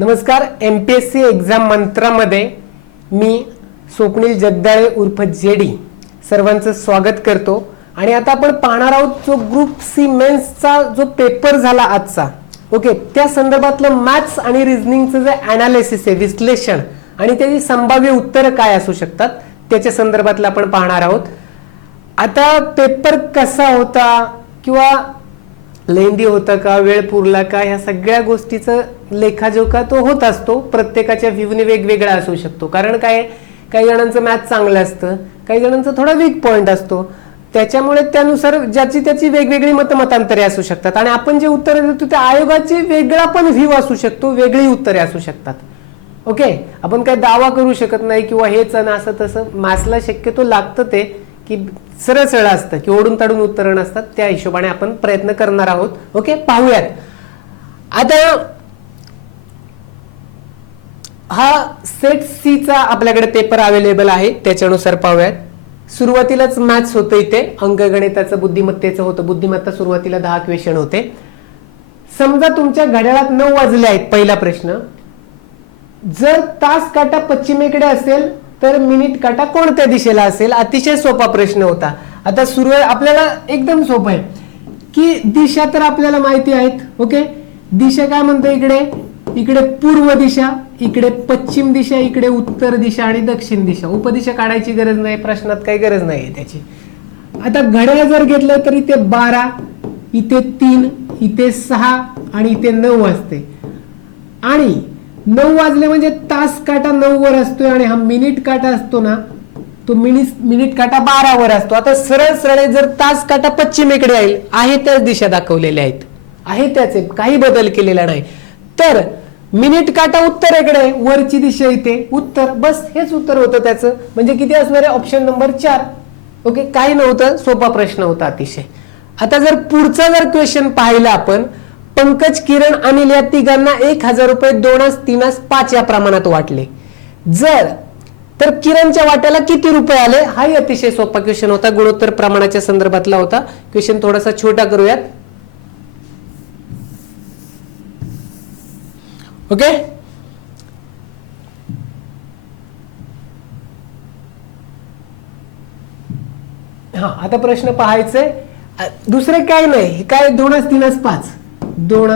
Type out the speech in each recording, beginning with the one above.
नमस्कार. MPSC exam मंत्रामध्ये मी स्वप्नील जगदाळे उर्फ JD सर्वांचं स्वागत करतो. आणि आता आपण पाहणार आहोत जो ग्रुप सी मेन्सचा जो पेपर झाला आजचा, ओके, त्या संदर्भातलं मॅथ्स आणि रिझनिंगचं जे ॲनालिसिस आहे, विश्लेषण आणि त्याची संभाव्य उत्तरं काय असू शकतात त्याच्या संदर्भातलं आपण पाहणार आहोत. आता पेपर कसा होता किंवा लेंदी होता का, वेळ पुरला का, ह्या सगळ्या गोष्टीचं लेखाजोखा तो होत असतो. प्रत्येकाच्या व्ह्यूने वेगवेगळा असू शकतो. कारण काय, काही जणांचं मॅथ चांगलं असतं, काही जणांचं थोडा वीक पॉईंट असतो. त्याच्यामुळे त्यानुसार ज्याची त्याची वेगवेगळी मतमतांतरे असू शकतात. आणि आपण जे उत्तरे देतो त्या आयोगाची वेगळा पण व्ह्यू असू शकतो, वेगळी उत्तरे असू शकतात. ओके, आपण काही दावा करू शकत नाही किंवा हेच ना असं तसं. मॅथ्सला शक्यतो लागतं ते की सरळ सरळ असतं की ओढून ताडून उत्तरं नसतात. त्या हिशोबाने आपण प्रयत्न करणार आहोत. ओके, पाहूयात. आता हा सेट सी चा आपल्याकडे पेपर अवेलेबल आहे, त्याच्यानुसार पाहूयात. सुरुवातीलाच मॅथ्स होतं, इथे अंकगणिताचं बुद्धिमत्तेचं होतं. बुद्धिमत्ता सुरुवातीला 10 क्वेश्चन होते. समजा तुमच्या घड्याळात 9 वाजले आहेत. पहिला प्रश्न, जर तास काटा पश्चिमेकडे असेल तर मिनिट काटा कोणत्या दिशेला असेल? अतिशय सोपा प्रश्न होता. आता सुरुवात आपल्याला एकदम सोपं आहे की दिशा तर आपल्याला माहिती आहेत. ओके, दिशा काय म्हणतो, इकडे इकडे पूर्व दिशा, इकडे पश्चिम दिशा, इकडे उत्तर दिशा आणि दक्षिण दिशा. उपदिशा काढायची गरज नाही, प्रश्नात काही गरज नाही त्याची. आता घड्याळ जर घेतलं तर इथे 12, इथे 3, इथे 6 आणि इथे 9 असते. आणि 9 वाजले म्हणजे तास काटा 9 वर असतोय आणि हा मिनिट काटा असतो ना, तो मिनिट काटा 12 वर असतो. आता सरळ सरळ जर तास काटा पश्चिमेकडे आहे त्याच दिशा दाखवलेल्या आहेत, आहे त्याचे, काही बदल केलेला नाही. तर मिनिट काटा उत्तरेकडे, वरची दिशा इथे उत्तर, बस हेच उत्तर होतं त्याचं. म्हणजे किती असणार आहे? Option number 4. ओके, काही नव्हतं, सोपा प्रश्न होता अतिशय. आता जर पुढचा जर क्वेश्चन पाहिला आपण, पंकज, किरण, अनिल या तिघांना 1000 रुपये 2, 3, 5 या प्रमाणात वाटले. जर तर किरणच्या वाट्याला किती रुपये आले? हाही अतिशय सोपा क्वेश्चन होता, गुणोत्तर प्रमाणाच्या संदर्भातला होता. क्वेश्चन थोडासा छोटा करूयात. ओके, हा आता प्रश्न पाहायचंय. दुसरे काय नाही, काय 2, 3, 5, 2,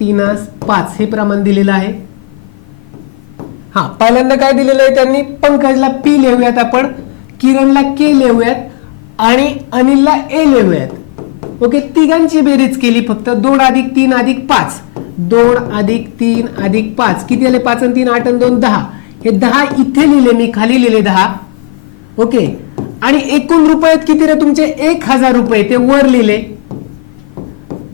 3, 5 हे प्रमाण दिलेलं आहे. हा, पहिल्यांदा काय दिलेलं आहे त्यांनी? पंकजला P लिहूयात आपण, किरणला K लिहूयात आणि अनिलला A लिहूयात. ओके, तिघांची बेरीज केली फक्त. 2 + 3 + 5, 2 + 3 + 5 किती आले? 5 आणि 3 8 आणि 2 10. हे 10 इथे लिहिले मी, खाली लिहिले 10. ओके, आणि एकूण रुपयात किती रे तुमचे? 1000 रुपये ते वर लिहिले.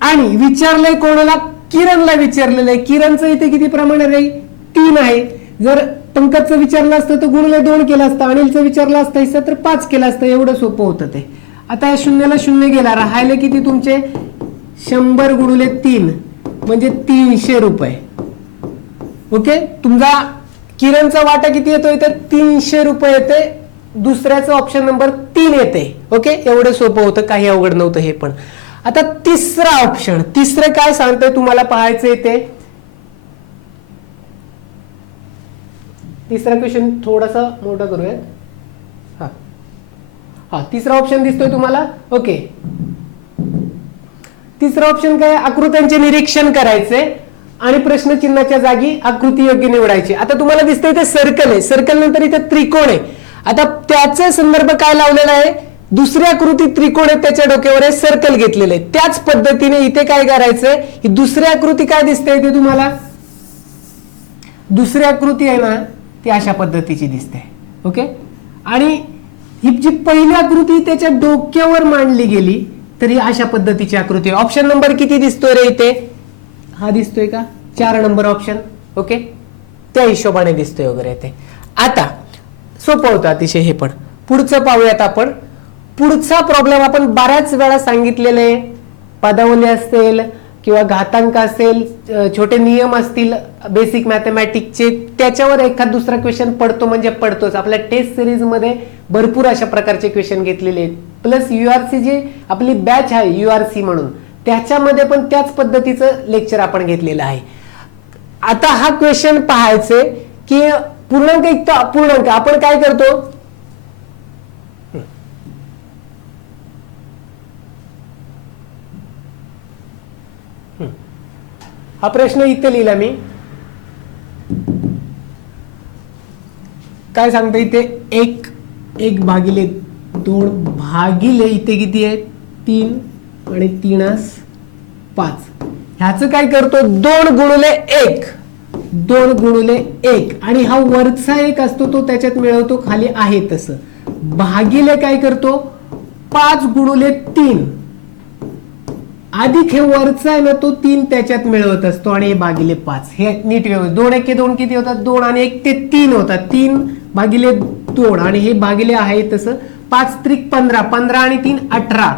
आणि विचारलंय कोणाला? किरणला विचारलेलं आहे. किरणचं इथे किती प्रमाण आहे? 3 आहे. जर पंकजचं विचारलं असतं तर गुणिले 2 केलं असतं, अनिलचं विचारलं असतं तर 5 केलं असतं. एवढं सोपं होतं ते. आता या शून्याला शून्य गेला, राहिले किती तुमचे? 100 × 3 म्हणजे 300 रुपये. ओके, तुमचा किरणचा वाटा किती येतो? इथे 300 रुपये येते. दुसऱ्याचं ऑप्शन नंबर 3 येते. ओके, एवढं सोपं होतं, काही अवघड नव्हतं हे पण. आता तिसरा ऑप्शन, तिसरं काय सांगतंय तुम्हाला पाहायचं येते. तिसरा क्वेश्चन थोडासा मोठा करूयात. हा हा, तिसरा ऑप्शन दिसतोय तुम्हाला. ओके, तिसरा ऑप्शन काय? आकृत्यांचे निरीक्षण करायचे आणि प्रश्नचिन्हाच्या जागी आकृती योग्य निवडायची. आता तुम्हाला दिसतंय इथे सर्कल आहे, सर्कल नंतर इथे त्रिकोण आहे. आता त्याचे संदर्भ काय लावलेला आहे? दुसरी आकृती त्रिकोण आहे, त्याच्या डोक्यावर आहे सर्कल घेतलेलं आहे. त्याच पद्धतीने इथे काय करायचंय? ही दुसरी आकृती काय दिसते इथे तुम्हाला? दुसरी आकृती आहे ना, ती अशा पद्धतीची दिसते. ओके, आणि ही जी पहिली आकृती त्याच्या डोक्यावर मांडली गेली तर ही अशा पद्धतीची आकृती आहे. ऑप्शन नंबर किती दिसतोय रे इथे? हा दिसतोय का? 4 नंबर ऑप्शन. ओके, त्या हिशोबाने दिसतोय वगैरे ते. आता सोपं होतं अतिशय हे पण. पुढचं पाहूयात आपण. पुढचा प्रॉब्लेम आपण बऱ्याच वेळा सांगितलेले आहे. पदावली असेल किंवा घातांक असेल, छोटे नियम असतील बेसिक मॅथमॅटिक्सचे, त्याच्यावर एखाद दुसरा क्वेश्चन पडतो म्हणजे पडतोच. आपल्या टेस्ट सिरीज मध्ये भरपूर अशा प्रकारचे क्वेश्चन घेतलेले आहेत. प्लस URC जी आपली बॅच आहे URC म्हणून, त्याच्यामध्ये पण त्याच पद्धतीचं लेक्चर आपण घेतलेलं आहे. आता हा क्वेश्चन पाहायचे की पूर्णांक युक्त अपूर्णांक आपण काय करतो, हा प्रश्न इथे लिहिला मी, काय सांगतो इथे 1 भागिले 2 भागिले इथे किती आहे 3 आणि 3 5, ह्याचं काय करतो 2 गुणिले 1, 2 गुणिले 1 आणि हा वरचा 1 असतो तो त्याच्यात मिळवतो, खाली आहे तसं, भागिले काय करतो 5 गुणिले 3, अधिक हे वरचा आहे ना तो 3 त्याच्यात मिळवत असतो आणि हे भागिले 5, हे नीट व्यवस्थित 2 1 2 किती होतात 2 आणि 1 ते 3 होतात, 3 भागिले 2 आणि हे भागिले आहे तसं 5 त्रिक 15, 15 आणि 3 18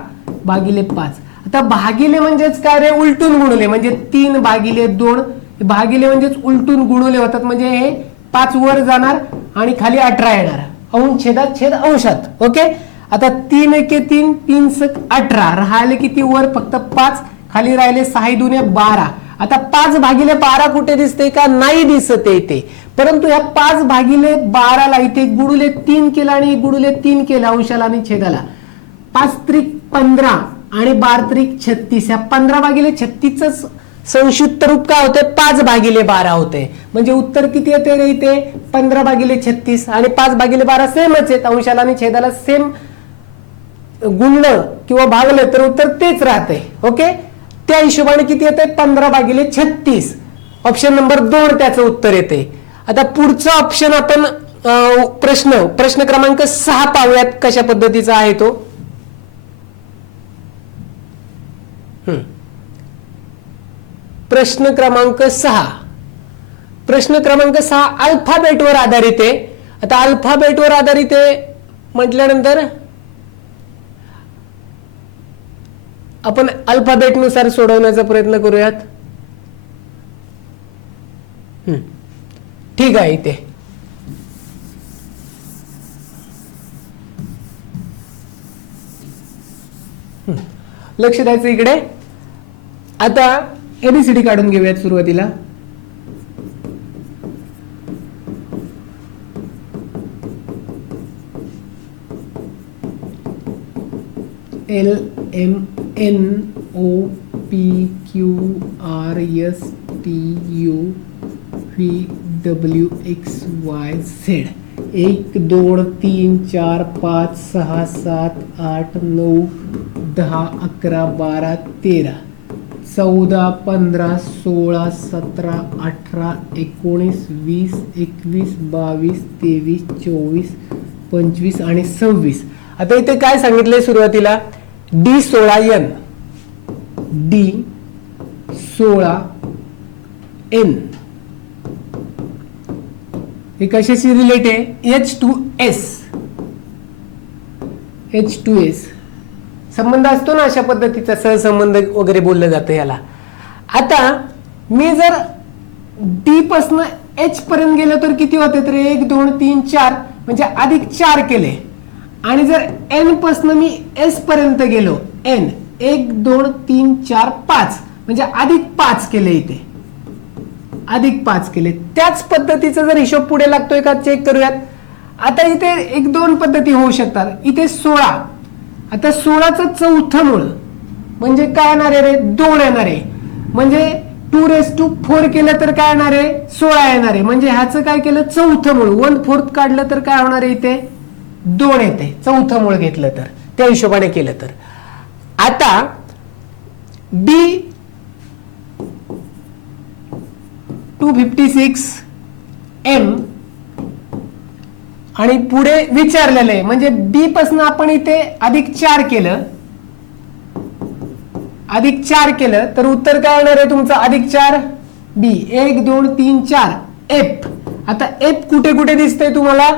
भागिले 5. आता भागिले म्हणजेच काय रे उलटून गुणले, म्हणजे 3 भागिले 2 भागिले म्हणजेच उलटून गुणले होतात, म्हणजे हे 5 वर जाणार आणि खाली 18 येणार, अंश छेदात छेद अंशात. ओके, आता 3 1 3 3 6 18 राहिले किती वर फक्त 5, खाली राहिले 6 2 12. आता 5 भागिले 12 कुठे दिसते का, नाही दिसत इथे, परंतु या 5 भागिले 12 ला इथे गुणिले 3 केला आणि गुणिले 3 केला अंशाला आणि छेदाला, 5 त्रिक 15 आणि 12 त्रिक 36, या 15 भागिले 36 संक्षिप्त रूप काय होते 5 भागिले 12 होते, म्हणजे उत्तर किती येते रे इथे 15 भागिले 36 आणि 5 भागिले 12 सेमच आहेत, अंशाला आणि छेदाला सेम गुणलं किंवा भागलं तर उत्तर तेच राहते. ओके, त्या हिशोबाने किती येते 15 भागिले 36, ऑप्शन नंबर 2 त्याचं उत्तर येते. आता पुढचा ऑप्शन आपण प्रश्न क्रमांक 6 पाहूयात कशा पद्धतीचा आहे तो. प्रश्न क्रमांक 6, प्रश्न क्रमांक 6 अल्फाबेटवर आधारित आहे. आता अल्फाबेटवर आधारित आहे म्हटल्यानंतर आपण अल्फाबेट नुसार सोडवण्याचा प्रयत्न करूयात. ठीक आहे, इथे लक्ष द्यायचं इकडे. आता एबीसीडी काढून घेऊयात सुरुवातीला. L M N O P Q R S T U V W X Y Z. 1 2 3 4 5 6 7 8 9 10 11 12 13 14 15 16 17 18 19 20 21 22 23 24 25 आणि 26. आता इथे काय सांगितलंय सुरुवातीला D16N D16N हे कशाशी रिलेट आहे H2S संबंध असतो ना अशा पद्धतीचा सहसंबंध वगैरे बोललं जातं याला. आता मी जर D पासून H पर्यंत गेलो तर किती होते तर 1 2 3 4 म्हणजे अधिक 4 केले आणि जर N पासून मी S पर्यंत गेलो N 1 2 3 4 5 म्हणजे अधिक 5 केले, इथे अधिक 5 केले. त्याच पद्धतीचा जर हिशोब पुढे लागतोय का चेक करूयात. आता इथे 1 2 पद्धती होऊ शकतात. इथे 16, आता 16चं चौथं मूळ म्हणजे काय येणार आहे रे 2 येणार आहे, म्हणजे 2⁴ केलं तर काय येणार आहे 16 येणार आहे, म्हणजे ह्याचं काय केलं चौथं मूळ 1/4 काढलं तर काय होणार आहे इथे 2 येते, चौथं मूळ घेतलं तर त्या हिशोबाने केलं तर. आता D256M आणि पुढे विचारलेलं आहे, म्हणजे B पासून आपण इथे अधिक 4 केलं, अधिक 4 केलं तर उत्तर काय होणार आहे तुमचं अधिक 4 B 1 2 3 4 F. आता F कुठे कुठे दिसतंय तुम्हाला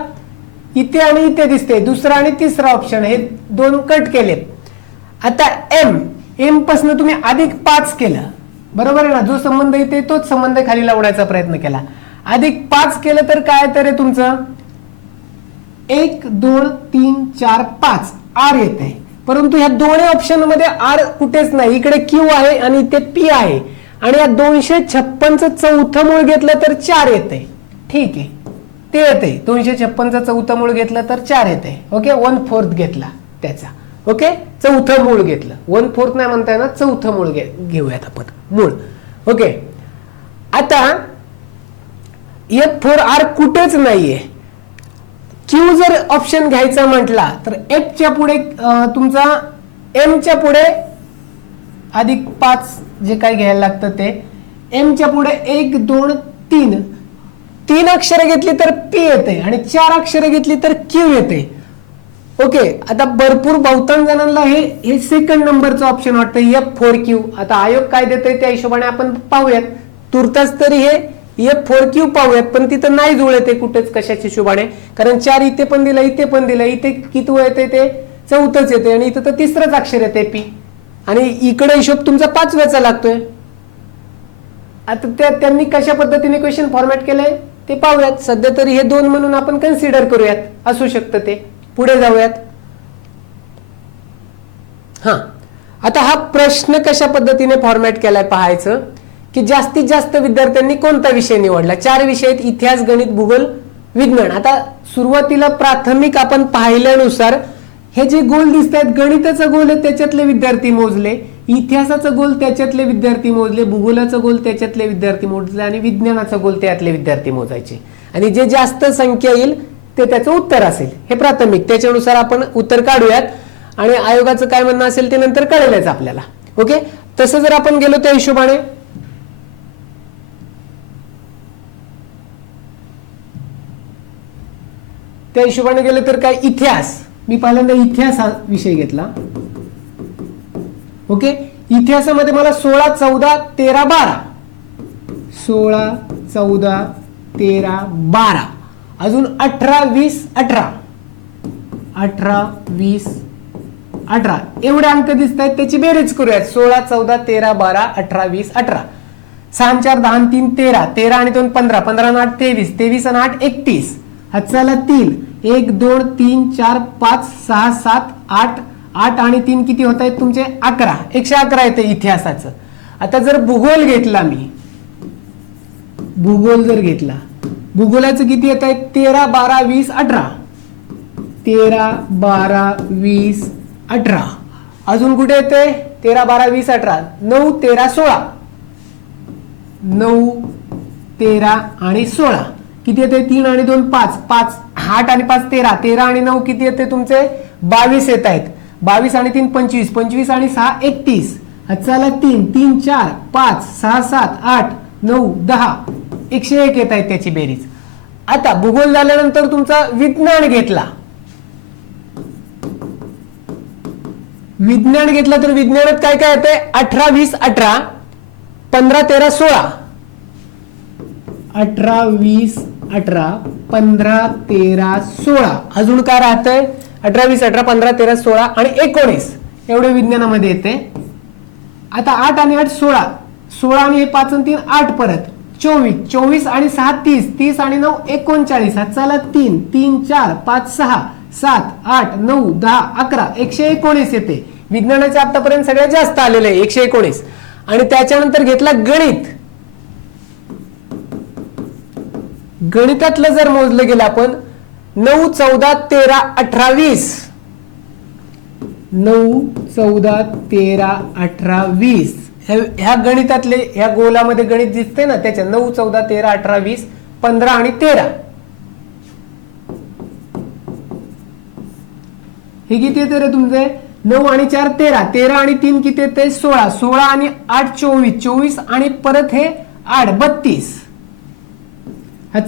इथे आणि इथे दिसते, दुसरा आणि तिसरा ऑप्शन हे 2 कट केले. आता M पासून तुम्ही अधिक 5 केलं, बरोबर आहे ना, जो संबंध येते तोच संबंध खाली लावण्याचा प्रयत्न केला. अधिक 5 केलं तर काय तर आहे तुमचं 1 2 3 4 5 R येते, परंतु ह्या दोन्ही ऑप्शन मध्ये R कुठेच नाही, इकडे Q आहे आणि इथे P आहे आणि या 256चं चौथं मूळ घेतलं तर 4 येते. ठीक आहे, ते येते. 256चं चौथं मूळ घेतलं तर 4 येते. ओके, 1/4 घेतला त्याचा. ओके, चौथं मूळ घेतलं. 1/4 नाही म्हणताय ना, चौथं मूळ घेऊयात आपण मूळ. ओके, आता F4R कुठेच नाहीये. क्यू जर ऑप्शन घ्यायचा म्हटला तर एफच्या पुढे तुमचा एमच्या पुढे अधिक 5 जे काही घ्यायला लागतं ते एमच्या पुढे 1 2 3 3 अक्षरे घेतली तर पी येते आणि 4 अक्षरे घेतली तर क्यू येते. ओके, आता भरपूर बहुतांश जणांना हे सेकंड नंबरचं ऑप्शन वाटतं F4Q. आता आयोग काय देतोय त्या हिशोबाने आपण पाहूयात. तुर्तास तरी हे F4Q पाहूयात, पण तिथं नाही जुळ येते कुठेच कशाच्या हिशोबाने. कारण 4 इथे पण दिलं, इथे पण दिलं, इथे किती येते ते चौथंच येते आणि इथं तर तिसरंच अक्षर येते पी आणि इकडे हिशोब तुमचा 5व्याचा लागतोय. आता त्यांनी कशा पद्धतीने क्वेश्चन फॉर्मॅट केलंय ते पाहूयात. सध्या तरी हे 2 म्हणून आपण कन्सिडर करूयात, असू शकतं ते. पुढे जाऊयात. हा, आता हा प्रश्न कशा पद्धतीने फॉर्मॅट केलाय पाहायचं की जास्तीत जास्त विद्यार्थ्यांनी कोणता विषय निवडला. 4 विषय आहेत, इतिहास, गणित, भूगोल, विज्ञान. आता सुरुवातीला प्राथमिक आपण पाहिल्यानुसार हे जे गोल दिसत आहेत, गणिताचा गोल आहे त्याच्यातले विद्यार्थी मोजले, इतिहासाचा गोल त्याच्यातले विद्यार्थी मोजले, भूगोलाचा गोल त्याच्यातले विद्यार्थी मोजले आणि विज्ञानाचा गोल त्यातले विद्यार्थी मोजायचे. आणि जे जास्त संख्या येईल ते त्याचं उत्तर असेल. हे प्राथमिक, त्याच्यानुसार आपण उत्तर काढूयात आणि आयोगाचं काय म्हणणं असेल ते नंतर कळेलच आपल्याला. ओके, तसं जर आपण गेलो त्या हिशोबाने गेलो तर काय, इतिहास. मी पहिल्यांदा इतिहास हा विषय घेतला. ओके, इतिहासामध्ये मला 16 14 13 12 16 14 13 12 अजून 18 20 18 18 20 18 एवढे अंक दिसत आहेत. त्याची बेरीज करूयात. 16 14 13 12 18 20 18 6 4 10 3 13 13 आणि 2 15 15 आणि 8 23 23 आणि 8 31 हातचाला 3 1 2 3 4 5 6 7 8 8 आणि 3 किती होत आहेत तुमचे 11 111 येते इतिहासाचं. आता जर भूगोल घेतला मी, भूगोल जर घेतला, भूगोलाचं किती येत आहे 13 12 20 18 13 12 20 18 अजून कुठे येते 13 12 20 18 9 13 16 9 13 आणि 16 किती येते 3 आणि 2 5 5 8 आणि 5 13 13 आणि 9 किती येते तुमचे 22 येत आहेत. 22 आणि 3 25 25 आणि 6 31 चला 3 3 4 5 6 7 8 9 10 101 येत आहेत त्याची बेरीज. आता भूगोल झाल्यानंतर तुमचा विज्ञान घेतला, विज्ञान घेतला तर विज्ञानात काय काय येते 18 20 18 15 13 16 18 20 18 15 13 16 अजून काय राहतंय 18 20 18 15 13 16 आणि 19 एवढे विज्ञानामध्ये येते. आता 8 आणि 8 16 16 आणि हे 5 आणि 3 8 परत 24 24 आणि 6 30 30 आणि 9 39 चला 3 3 4 5 6 7 8 9 10 11 119 येते. विज्ञानाचे आतापर्यंत सगळ्यात जास्त आलेले आहे 119. आणि त्याच्यानंतर घेतला गणित. गणितातलं जर मोजलं गेलं आपण 9 14 13 18 20 9 14 13 18 20 ह्या गणितातले ह्या गोलामध्ये गणित दिसते ना त्याच्या 9 14 13 18 20 15 आणि 13 हे किती येते रे तुमचे 9 आणि 4 13 13 आणि 3 किती येते 16 16 आणि 8 24 24 आणि परत हे 8 32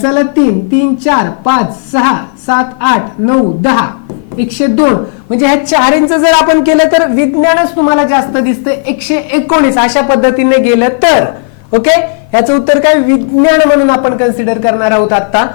चला 3 3 4 5 6 7 8 9 10 102 म्हणजे ह्या चारींचं जर आपण केलं तर विज्ञानच तुम्हाला जास्त दिसतं 119 अशा पद्धतीने गेलं तर. ओके, याचं उत्तर काय विज्ञान म्हणून आपण कन्सिडर करणार आहोत. आता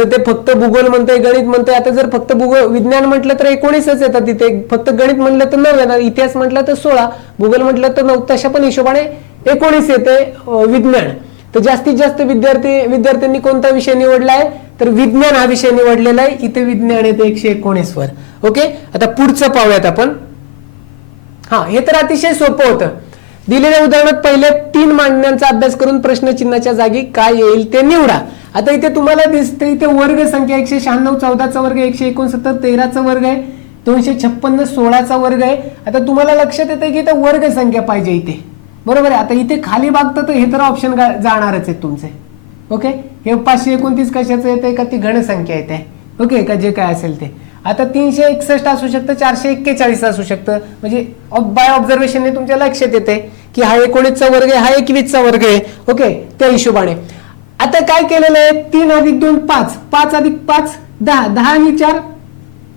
ते फक्त भूगोल म्हणतोय गणित म्हणतोय. आता जर फक्त भूगोल विज्ञान म्हटलं तर 19च येतात तिथे, फक्त गणित म्हटलं तर 9 येणार, इतिहास म्हटलं तर 16, भूगोल म्हटलं तर 9, तशा पण हिशोबाने 19 येते विज्ञान. तर जास्तीत जास्त विद्यार्थ्यांनी कोणता विषय निवडलाय तर विज्ञान हा विषय निवडलेला आहे. इथे विज्ञान येते 119 वर. ओके, आता पुढचं पाहूयात आपण. हा, हे तर अतिशय सोपं होतं. दिलेल्या उदाहरणात पहिले 3 मांडण्यांचा अभ्यास करून प्रश्नचिन्हाच्या जागी काय येईल ते निवडा. आता इथे तुम्हाला दिसते इथे वर्ग संख्या 196, 14चा वर्ग 169, 13चा वर्ग आहे, 256, 16चा वर्ग आहे. आता तुम्हाला लक्षात येतं की इथे वर्ग संख्या पाहिजे इथे, बरोबर आहे. आता इथे खाली बघता तर हे तर ऑप्शन जाणारच आहेत तुमचे. ओके, हे 529 कशाचं येते का ती घनसंख्या येते. ओके, का जे काय असेल ते. आता 361 असू शकतं, 441 असू शकतं. म्हणजे बाय ऑब्झर्वेशनने तुमच्या लक्षात येते की हा 19चा वर्ग आहे, हा 21चा वर्ग आहे. ओके, त्या हिशोबाने आता काय केलेलं आहे, 3 + 2 5, 5 + 5 10, 10 आणि 4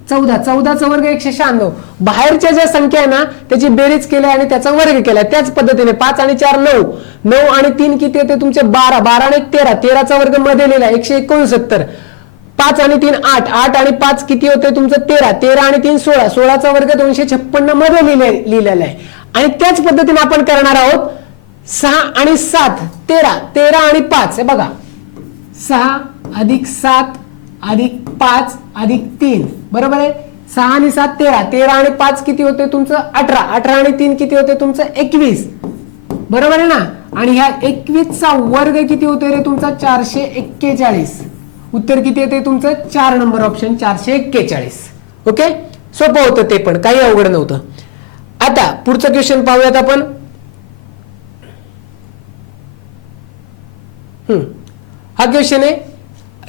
14, 14चा वर्ग 196. बाहेरच्या ज्या संख्या आहे ना त्याची बेरीज केली आणि त्याचा वर्ग केला. त्याच पद्धतीने 5 आणि 4 9, 9 आणि 3 किती येते तुमचे 12, 12 आणि 13, 13चा वर्ग मध्ये लिहिला 169, 5 आणि 3 8, 8 आणि 5 किती होते तुमचं 13, 13 आणि 3 16, 16चा वर्ग 256 मध्ये लिहिलेला आहे. आणि त्याच पद्धतीने आपण करणार आहोत 6 आणि 7 13, 13 आणि 5 हे बघा 6 + 7 + 5 + 3, बरोबर आहे. 6 आणि 7 13, 13 आणि 5 किती होते तुमचं 18, 18 आणि 3 किती होते तुमचं 21, बरोबर आहे ना. आणि ह्या 21चा वर्ग किती होतोय रे तुमचा 441. उत्तर किती येते तुमचं 4 नंबर ऑप्शन 441. ओके, सोपं होतं ते पण काही अवघड नव्हतं. आता पुढचं क्वेश्चन पाहूयात आपण. हा क्वेश्चन आहे,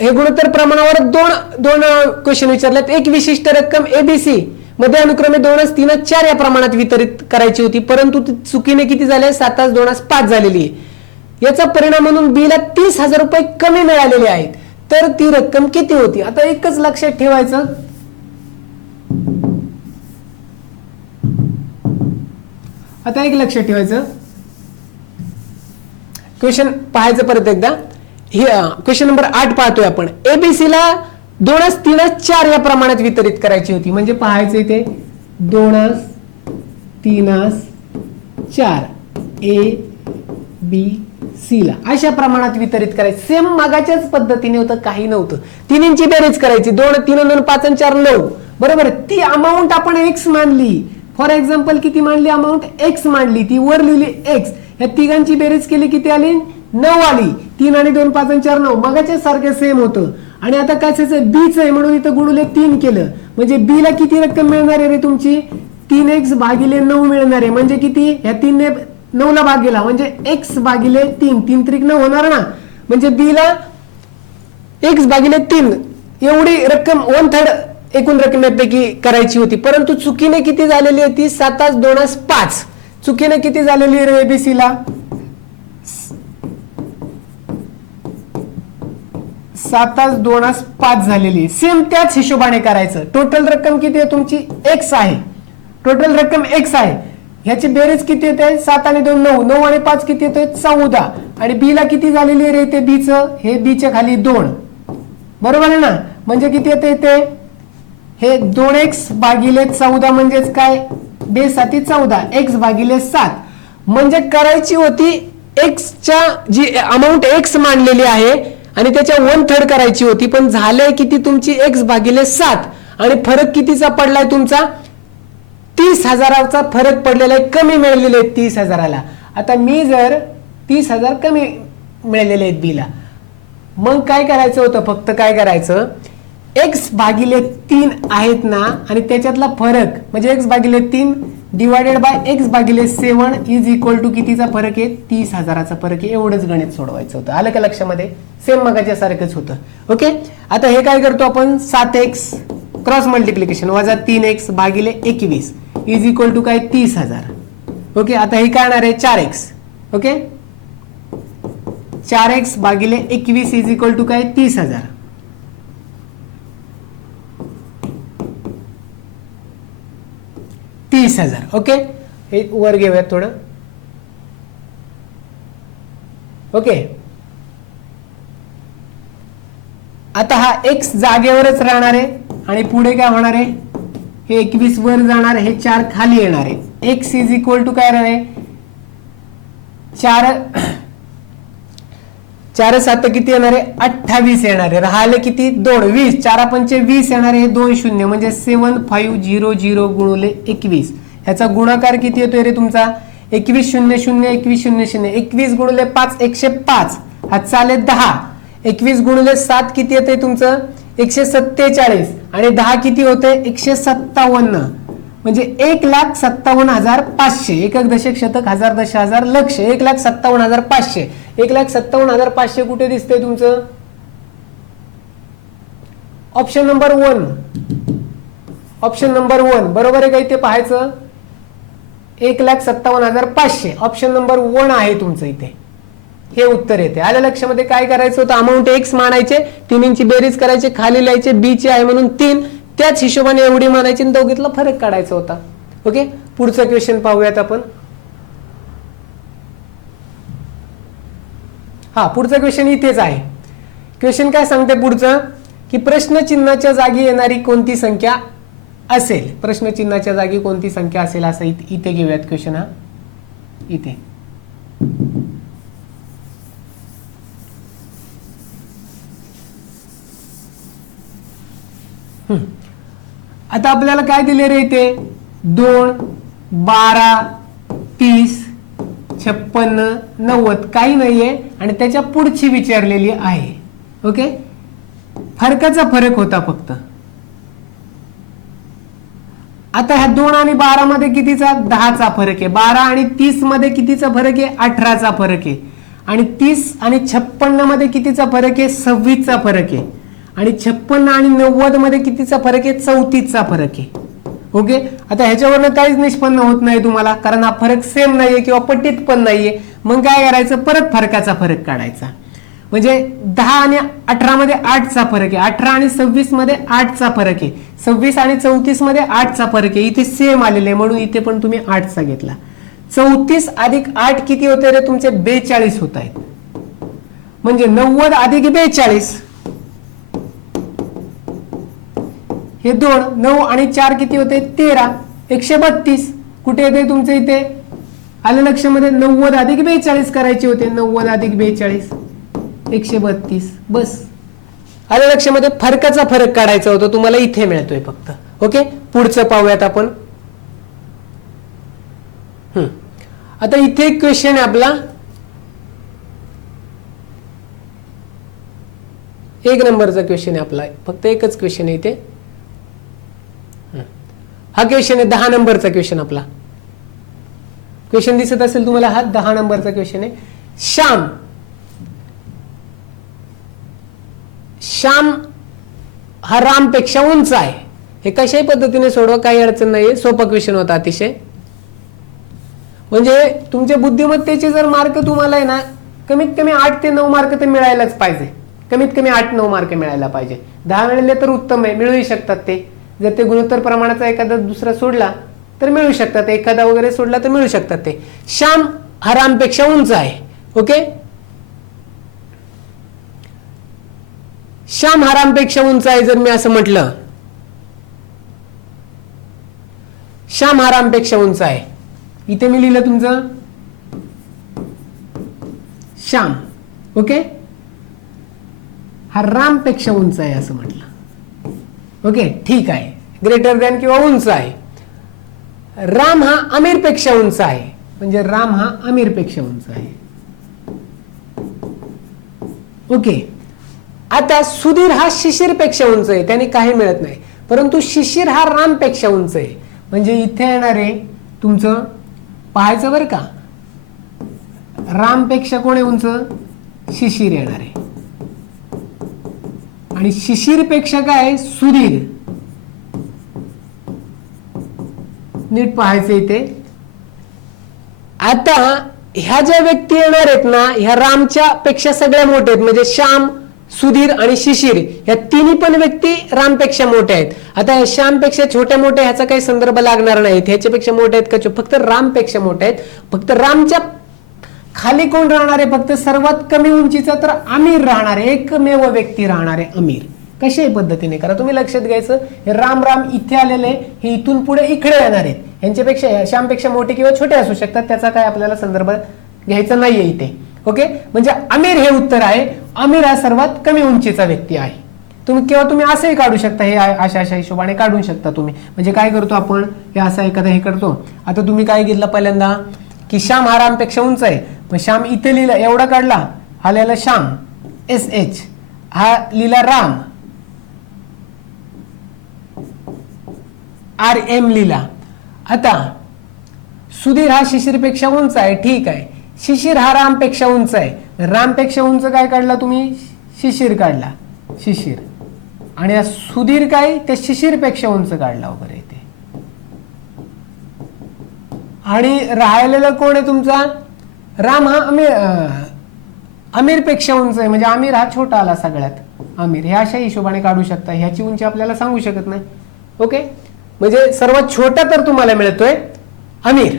हे गुणोत्तर प्रमाणावर दोन क्वेश्चन विचारलेत. एक विशिष्ट रक्कम एबीसी मध्ये अनुक्रमे 2, 3, 4 या प्रमाणात वितरित करायची होती, परंतु चुकीने किती झाले 7, 2, 5 झालेली आहे. याचा परिणाम म्हणून बी ला 30,000 रुपये कमी मिळालेले आहेत, तर ती रक्कम किती होती. आता एकच लक्षात ठेवायचं, आता एक लक्षात ठेवायचं, क्वेश्चन पाहायचं परत एकदा. क्वेश्चन नंबर 8 पाहतोय आपण. एबीसी ला 2, 3, 4 या प्रमाणात वितरित करायची होती. म्हणजे पाहायचं इथे 2, 3, 4 ए बी सी ला अशा प्रमाणात वितरित करायचं. सेम मागाच्याच पद्धतीने होतं, काही नव्हतं. तिन्हींची बेरीज करायची 2, 3, 2, 5 आणि 4 9, बरोबर. ती अमाऊंट आपण एक्स मानली. फॉर एक्झाम्पल किती मानली अमाऊंट एक्स मानली, ती वर लिहिली एक्स. या तिघांची बेरीज केली किती आली 9 आली. 3 आणि 2 5 आणि 4 9 मगाच्या सारखं सेम होतं. आणि आता काय बीच आहे म्हणून इथं गुणुले 3 केलं, म्हणजे बी ला किती रक्कम मिळणार आहे रे तुमची 3x / 9 मिळणार आहे. म्हणजे किती, या 3 ने 9 ला भाग गेला म्हणजे x / 3, 3 त्रिक 9 होणार ना. म्हणजे बी ला x / 3 एवढी रक्कम 1/3 एकूण रकमेपैकी करायची होती, परंतु चुकीने किती झालेली आहे ती 7, 2, 5. चुकीने किती झालेली आहे एबीसी ला 7, 2, 5 झालेली. सेम त्याच हिशोबाने करायचं. टोटल रक्कम किती आहे तुमची एक्स आहे, टोटल रक्कम एक्स आहे. ह्याची बेरीज किती येते 7 आणि 2 9, 9 आणि 5 किती येतोय 14. आणि बी ला किती झालेली आहे रे ते बीचं, हे बीच्या खाली 2, बरोबर आहे ना. म्हणजे किती येते इथे हे 2x / 14 म्हणजेच काय बेस 14 x / 7. म्हणजे करायची होती एक्सच्या जी अमाऊंट एक्स मानलेली आहे आणि त्याच्या 1/3 करायची होती, पण झालंय किती तुमची x / 7. आणि फरक कितीचा पडलाय तुमचा 30,000चा फरक पडलेला आहे, कमी मिळालेले आहेत 30,000ला. आता मी जर 30,000 कमी मिळालेले आहेत बीला, मग काय करायचं होतं, फक्त काय करायचं x / 3 आहेत ना आणि त्याच्यातला फरक म्हणजे x / 3 divided by x / 7 is equal to कितीचा फरक आहे 30,000चा फरक आहे. एवढंच गणित सोडवायचं होतं. आलं का लक्षामध्ये, सेम मगाच्या सारखंच होतं. ओके, आता हे काय करतो आपण 7x क्रॉस मल्टिप्लिकेशन वजा 3x / 21 इज इक्वल टू काय 30,000. ओके, आता हे काय येणार आहे 4x. Okay, 4x / 21 is equal to काय 30,000. ओके, हे वर घेऊयात थोडं. ओके, आता हा x जागेवरच राहणार आहे आणि पुढे काय होणार आहे हे 21 वर जाणार, हे 4 खाली येणार आहे. x इज इक्वल टू काय राहणार आहे 4 7 किती येणार आहे 28 येणार आहे. राहिले किती 2 20, 4 5 20 येणार आहे, 2 0 म्हणजे 7500 × 21. ह्याचा गुणाकार किती येतोय रे तुमचा 21 0 0 21 0 0 21 गुणिले 5 105 हा चाले 10. 21 गुणिले 7 किती येते तुमचं 147 आणि 10 किती होते 157 म्हणजे 1,57,500. एकक दशक शतक हजार दश हजार लक्ष 1,57,500. 1,57,500 कुठे दिसतंय तुमचं ऑप्शन नंबर 1. ऑप्शन नंबर 1 बरोबर आहे का इथे पाहायचं 1,57,500 ऑप्शन नंबर 1 आहे तुमचं इथे हे उत्तर येते. आलं लक्षामध्ये काय करायचं होतं अमाऊंट एक्स मानायचे तिन्हींची बेरीज करायचे खाली लिहायचे बी ची आहे म्हणून 3 त्याच हिशोबाने एवढी मानायची आणि दोघीतला फरक काढायचा होता. ओके पुढचं क्वेश्चन पाहूयात आपण. हा पुढचा क्वेश्चन इथेच आहे. क्वेश्चन काय सांगते पुढचं की प्रश्नचिन्हाच्या जागी येणारी कोणती संख्या असेल. प्रश्नचिन्हाच्या जागी कोणती संख्या असेल असं इथे घेऊयात क्वेश्चन. हा इथे आता आपल्याला काय दिले रे इथे 2 12 30 56 90 काही नाहीये आणि त्याच्या पुढची विचारलेली आहे. ओके फरकाचा फरक होता फक्त. आता ह्या 2 आणि 12 मध्ये कितीचा 10चा फरक आहे. 12 आणि 30 मध्ये कितीचा फरक आहे 18चा फरक आहे आणि 30 आणि 56 मध्ये कितीचा फरक आहे 26चा फरक आहे आणि 56 आणि 90 मध्ये कितीचा फरक आहे 34चा फरक आहे. ओके आता ह्याच्यावरनं काहीच निष्पन्न होत नाही तुम्हाला कारण हा फरक सेम नाहीये किंवा पट्टीत पण नाहीये. मग काय करायचं परत फरकाचा फरक काढायचा. म्हणजे 10 आणि 18 मध्ये 8चा फरक आहे. 18 आणि 26 मध्ये 8चा फरक आहे. 26 आणि 34 मध्ये 8चा फरक आहे. इथे सेम आलेले आहे म्हणून इथे पण तुम्ही 8चा घेतला. 34 अधिक 8 किती होते रे तुमचे 42 होत आहेत. म्हणजे 90 अधिक 42 हे 2 9 आणि 4 किती होते 13 132 कुठे येते तुमचे इथे आलं लक्षामध्ये 90 अधिक 42 करायचे होते. 90 अधिक 42 132 बस. आलं लक्षामध्ये फरकाचा फरक काढायचा होता तुम्हाला इथे मिळतोय फक्त. ओके पुढचं पाहूयात आपण. आता इथे एक क्वेश्चन आहे आपला 1 नंबरचा क्वेश्चन आहे आपला फक्त एकच क्वेश्चन आहे इथे. हा क्वेश्चन आहे 10 नंबरचा क्वेश्चन आपला. क्वेश्चन दिसत असेल तुम्हाला हा 10 नंबरचा क्वेश्चन आहे. श्याम हा रामपेक्षा उंच आहे. हे कशाही पद्धतीने सोडवा काही अडचण नाहीये. सोपा क्वेश्चन होता अतिशय. म्हणजे तुमच्या बुद्धिमत्तेचे जर मार्क तुम्हाला आहे ना कमीत कमी 8 ते 9 मार्क तर मिळायलाच पाहिजे. कमीत कमी 8-9 मार्क मिळायला पाहिजे. 10 मिळाले तर उत्तम आहे मिळू शकतात ते. जर ते गुणोत्तर प्रमाणाचा एखादा दुसरा सोडला तर मिळू शकतात. एखादा वगैरे सोडला तर मिळू शकतात ते. श्याम हा रामपेक्षा उंच आहे. ओके श्याम हा रामपेक्षा उंच आहे जर मी असं म्हटलं श्याम हा रामपेक्षा उंच आहे. इथे मी लिहिलं तुमचं श्याम. ओके हा रामपेक्षा उंच आहे असं म्हटलं. ओके ठीक आहे ग्रेटर दॅन किंवा उंच आहे. राम हा आमिरपेक्षा उंच आहे म्हणजे राम हा आमिरपेक्षा उंच आहे. ओके आता सुधीर हा शिशिरपेक्षा उंच आहे त्याने काही मिळत नाही परंतु शिशिर हा रामपेक्षा उंच आहे. म्हणजे इथे येणार आहे तुमचं पाहायचं बरं का रामपेक्षा कोण आहे उंच शिशिर येणार आहे आणि शिशिरपेक्षा काय सुधीर. नीट पाहायचं इथे. आता ह्या ज्या व्यक्ती येणार आहेत ना ह्या रामच्या पेक्षा सगळ्या मोठ्या आहेत. म्हणजे श्याम सुधीर आणि शिशिर या तिन्ही पण व्यक्ती रामपेक्षा मोठ्या आहेत. आता श्यामपेक्षा छोट्या मोठ्या ह्याचा काही संदर्भ लागणार नाही. ह्याच्यापेक्षा मोठ्या आहेत का फक्त रामपेक्षा मोठ्या आहेत. फक्त रामच्या खाली कोण राहणार आहे फक्त सर्वात कमी उंचीचा तर आमिर राहणार आहे. एकमेव व्यक्ती राहणार आहे आमिर. कशाही पद्धतीने करा तुम्ही लक्षात घ्यायचं. हे राम राम इथे आलेले हे इथून पुढे इकडे येणार आहेत. यांच्यापेक्षा श्यामपेक्षा मोठे किंवा छोटे असू शकतात त्याचा काय आपल्याला संदर्भ घ्यायचा नाहीये इथे. ओके म्हणजे आमिर हे उत्तर आहे. आमिर हा सर्वात कमी उंचीचा व्यक्ती आहे. तुम्ही असंही काढू शकता. हे अशा हिशोबाने काढू शकता तुम्ही. म्हणजे काय करतो आपण हे असा एखादा हे करतो. आता तुम्ही काय घेतलं पहिल्यांदा की श्याम हा रामपेक्षा उंच आहे, मग श्याम इथे लिहिला एवढा काढला, हा लिहिला श्याम SH, हा लिहिला राम RM लिहिला. आता सुधीर हा शिशिरपेक्षा उंच आहे, ठीक आहे. शिशिर हा रामपेक्षा उंच आहे, रामपेक्षा उंच काय काढला तुम्ही? शिशिर काढला, शिशिर. आणि सुधीर काय त्या शिशिरपेक्षा उंच काढला वगैरे इथे. आणि राहिलेला कोण आहे तुमचा? राम हा आमिरपेक्षा उंच आहे, म्हणजे आमिर हा छोटा आला सगळ्यात. आमिर ह्या अशा हिशोबाने काढू शकता, ह्याची उंची आपल्याला सांगू शकत नाही. ओके, म्हणजे सर्वात छोटा तर तुम्हाला मिळतोय आमिर.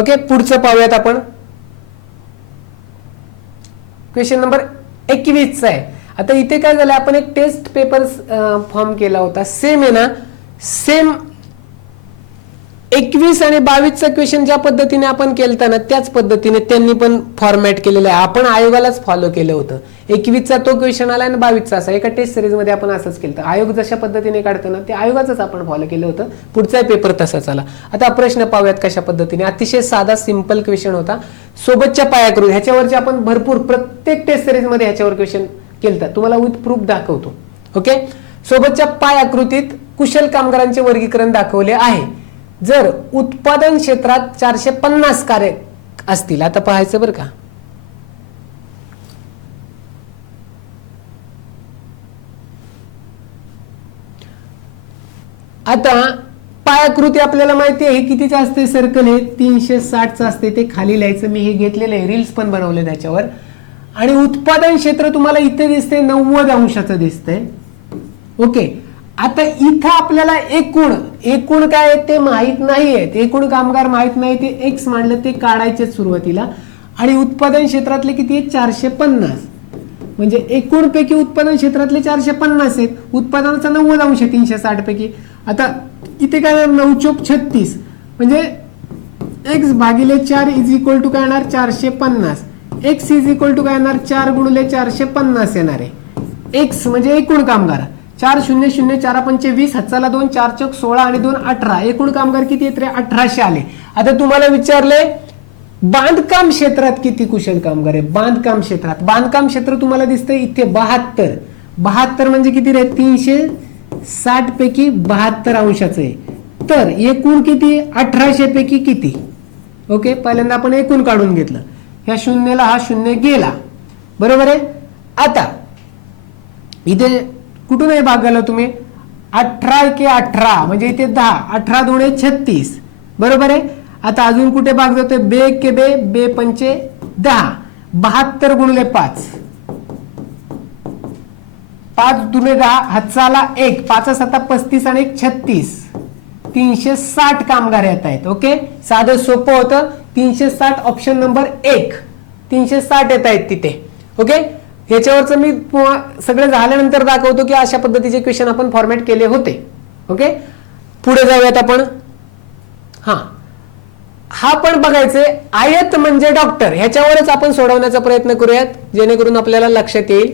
ओके, पुढचं पाहूयात आपण. क्वेश्चन नंबर 21 आहे. आता इथे काय झालं, आपण एक टेस्ट पेपर फॉर्म केला होता, सेम आहे ना, सेम 21 आणि 22चा क्वेश्चन ज्या पद्धतीने आपण केलता ना त्याच पद्धतीने त्यांनी पण फॉर्मॅट केलेलं आहे. आपण आयोगालाच फॉलो केलं होतं. 21चा तो क्वेश्चन आला आणि 22चा असा. एका टेस्ट सिरीज मध्ये आपण असंच केलं. आयोग जशा पद्धतीने काढतो ना ते आयोगाच आपण फॉलो केलं होतं. पुढचा पेपर तसाच आला. आता प्रश्न पाहूयात कशा पद्धतीने. अतिशय साधा सिंपल क्वेश्चन होता. सोबतच्या पायाकृती ह्याच्यावरचे आपण भरपूर प्रत्येक टेस्ट सिरीज मध्ये ह्याच्यावर क्वेश्चन केलता. तुम्हाला विथ प्रूफ दाखवतो. ओके, सोबतच्या पायाकृतीत कुशल कामगारांचे वर्गीकरण दाखवले आहे. जर उत्पादन क्षेत्रात 450 कार्य असतील, आता पाहायचं बरं का, आता पायाकृती आपल्याला माहिती आहे कितीचं असते, सर्कल हे 360चं असते, ते खाली लिहायचं. मी हे घेतलेलं आहे, रील्स पण बनवले त्याच्यावर. आणि उत्पादन क्षेत्र तुम्हाला इथे दिसते 90 अंशाचं दिसतंय. ओके, आता इथं आपल्याला एकूण काय ते माहित नाहीये, एकूण कामगार माहित नाही, ते एक्स मांडलं ते काढायचे सुरुवातीला. आणि उत्पादन क्षेत्रातले किती आहेत? 450. म्हणजे एकूण पैकी उत्पादन क्षेत्रातले 450 आहेत. उत्पादनाचा 90 अंश 360 पैकी. आता इथे काय 9 चोक 36 म्हणजे एक्स भागिले 4 इज इक्वल टू काय येणार? 450. एक्स इज इक्वल टू काय येणार? 4 गुणिले 450 येणार आहे. एक्स म्हणजे एकूण कामगार. 4 0 0 4 5 20 हाताला 2 4 चौक 16 आणि 2 18. एकूण कामगार किती येत रे? 1800 आले. आता तुम्हाला विचारले बांधकाम क्षेत्रात किती कुशल कामगार आहे? बांधकाम क्षेत्र तुम्हाला दिसतंय इथे 72 म्हणजे किती रे? 360 पैकी 72 अंशाचं आहे. तर एकूण किती? 1800 पैकी किती? ओके, पहिल्यांदा आपण एकूण काढून घेतलं. ह्या शून्याला हा शून्य गेला, बरोबर आहे. आता इथे कुठून हे भागाला तुम्ही? 18 के 18 म्हणजे इथे 10. 18 दुणे 36, बरोबर आहे. आता अजून कुठे भाग जातोय? बे के बे, बे पंचे 10. 72 गुणिले 5, 5 दुणे 10 हातचाला 1, 5 7 35 आणि 1 36. 360 कामगार येत आहेत. ओके, साधं सोपं होतं. 360 ऑप्शन नंबर 1, 360 येत आहेत तिथे. ओके, ह्याच्यावरचं मी सगळं झाल्यानंतर दाखवतो की अशा पद्धतीचे क्वेश्चन आपण फॉर्मॅट केले होते. ओके, पुढे जाऊयात आपण. हा पण बघायचंय. आयत म्हणजे डॉक्टर, ह्याच्यावरच आपण सोडवण्याचा प्रयत्न करूयात जेणेकरून आपल्याला लक्षात येईल.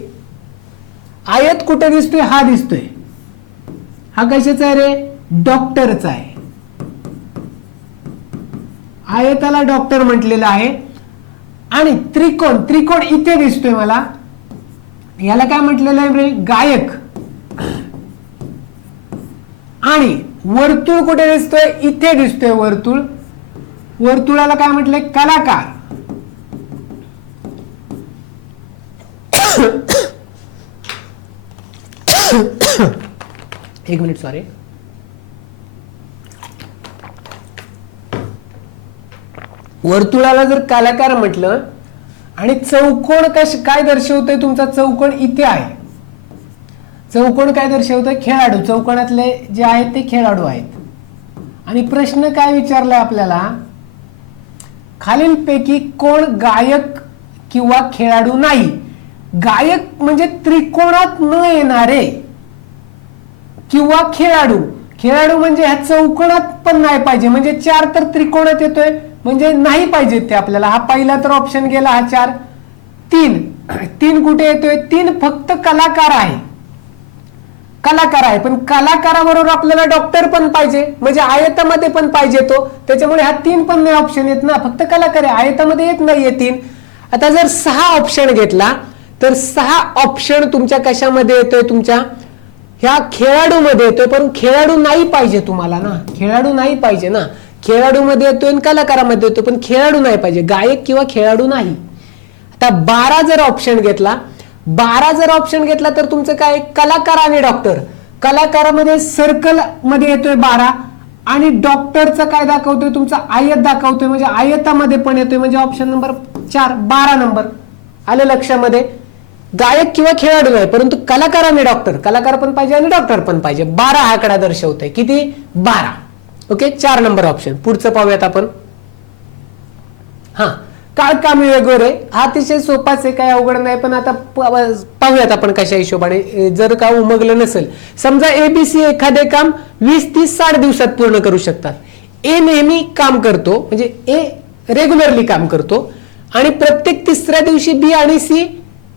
आयत कुठे दिसतोय? हा दिसतोय. हा कशाचा आहे रे? डॉक्टरचा आहे. आयताला डॉक्टर म्हटलेलं आहे. आणि त्रिकोण इथे दिसतोय मला, याला काय म्हटलेलं आहे रे? गायक. आणि वर्तुळ कुठे दिसतोय? इथे दिसतोय वर्तुळ. वर्तुळाला काय म्हटलंय? कलाकार. एक मिनिट, सॉरी. वर्तुळाला जर कलाकार म्हटलं आणि चौकोन काय दर्शवतोय? तुमचा चौकोन इथे आहे. चौकोन काय दर्शवतोय? खेळाडू. चौकोनातले जे आहेत ते खेळाडू आहेत. आणि प्रश्न काय विचारलाय आपल्याला? खालीलपैकी कोण गायक किंवा खेळाडू नाही? गायक म्हणजे त्रिकोणात न येणारे किंवा खेळाडू म्हणजे ह्या चौकोनात पण नाही पाहिजे. म्हणजे 4 तर त्रिकोणात येतोय म्हणजे नाही पाहिजे ते आपल्याला. हा पहिला तर ऑप्शन गेला. हा 4. 3 कुठे येतोय? 3 फक्त कलाकार आहे. कलाकार आहे, पण कलाकाराबरोबर आपल्याला डॉक्टर पण पाहिजे, म्हणजे आयतामध्ये पण पाहिजे तो, त्याच्यामुळे हा 3 पण नाही ऑप्शन येत ना, फक्त कलाकार आहे, आयतामध्ये येत नाहीये 3. आता जर 6 ऑप्शन घेतला तर 6 ऑप्शन तुमच्या कशामध्ये येतोय, तुमच्या ह्या खेळाडूमध्ये येतोय, पण खेळाडू नाही पाहिजे तुम्हाला ना, खेळाडू नाही पाहिजे ना, खेळाडू मध्ये येतोय आणि कलाकारामध्ये येतोय, पण खेळाडू नाही पाहिजे, गायक किंवा खेळाडू नाही. आता 12 जर ऑप्शन घेतला, 12 जर ऑप्शन घेतला तर तुमचं काय, कलाकार आणि डॉक्टर. कलाकारामध्ये सर्कल मध्ये येतोय 12 आणि डॉक्टरचं काय दाखवतोय, तुमचा आयत दाखवतोय, म्हणजे आयतामध्ये पण येतोय, म्हणजे ऑप्शन नंबर 4 12 नंबर. आलं लक्षामध्ये. गायक किंवा खेळाडू नाही, परंतु कलाकार आणि डॉक्टर, कलाकार पण पाहिजे आणि डॉक्टर पण पाहिजे. 12 हा आकडा दर्शवतोय, किती 12. Okay, 4 number option. पुढचं पाहूयात आपण. हा, काळकामी गोरे, हा अतिशय सोपाच आहे, काही अवघड नाही, पण आता पाहूयात आपण कशा हिशोबाने. जर का उमगलं नसेल, समजा एबीसी एखादे काम 20, 30, 60 दिवसात पूर्ण करू शकतात. ए नेहमी काम करतो, म्हणजे ए रेग्युलरली काम करतो आणि प्रत्येक तिसऱ्या दिवशी बी आणि सी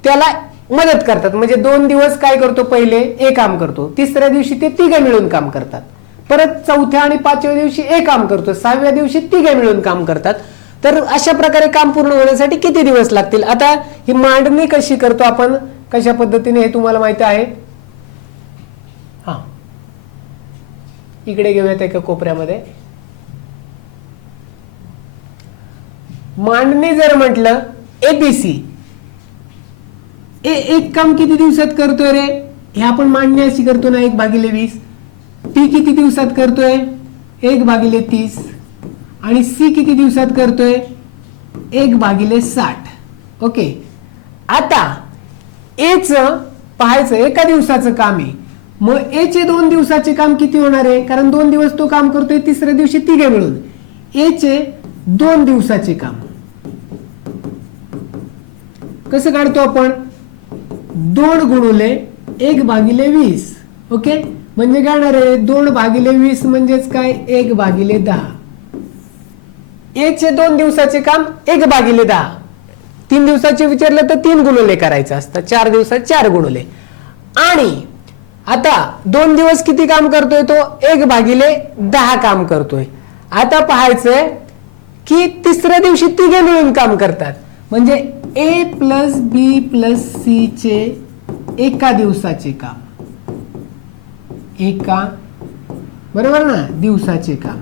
त्याला मदत करतात, म्हणजे 2 दिवस काय करतो, पहिले ए काम करतो, तिसऱ्या दिवशी ते तिघे मिळून काम करतात, परत चौथ्या आणि 5व्या दिवशी ए काम करतो, 6व्या दिवशी तिघे मिळून काम करतात. तर अशा प्रकारे काम पूर्ण होण्यासाठी किती दिवस लागतील. आता ही मांडणी कशी करतो आपण, कशा पद्धतीने, हे तुम्हाला माहिती आहे. हा, इकडे घेऊयात एका कोपऱ्यामध्ये. मांडणी जर म्हटलं एबीसी, एक काम किती दिवसात करतोय रे, हे आपण मांडणी अशी करतो ना, 1/20. टी किती दिवसात करतोय, 1/30. आणि सी किती दिवसात करतोय, 1/60. ओके, आता एच पाहायचं, एका दिवसाचं काम आहे, मग ए चे 2 दिवसाचे काम किती होणार आहे, कारण 2 दिवस तो काम करतोय, तिसऱ्या दिवशी तिघे मिळून. ए चे 2 दिवसाचे काम कसं काढतो आपण, 2 गुणुले 1/20. ओके, म्हणजे काय होणार आहे, 2/20 म्हणजेच काय, 1/10. ए चे 2 दिवसाचे काम 1/10. 3 दिवसाचे विचारलं तर 3 गुणुले करायचं असतं, 4 दिवसात 4 गुणुले. आणि आता 2 दिवस किती काम करतोय तो, 1/10 काम करतोय. आता पाहायचंय की तिसऱ्या दिवशी तिघे मिळून काम करतात, म्हणजे ए प्लस बी प्लस सी चे एका दिवसाचे काम, एका बरोबर ना दिवसाचे काम.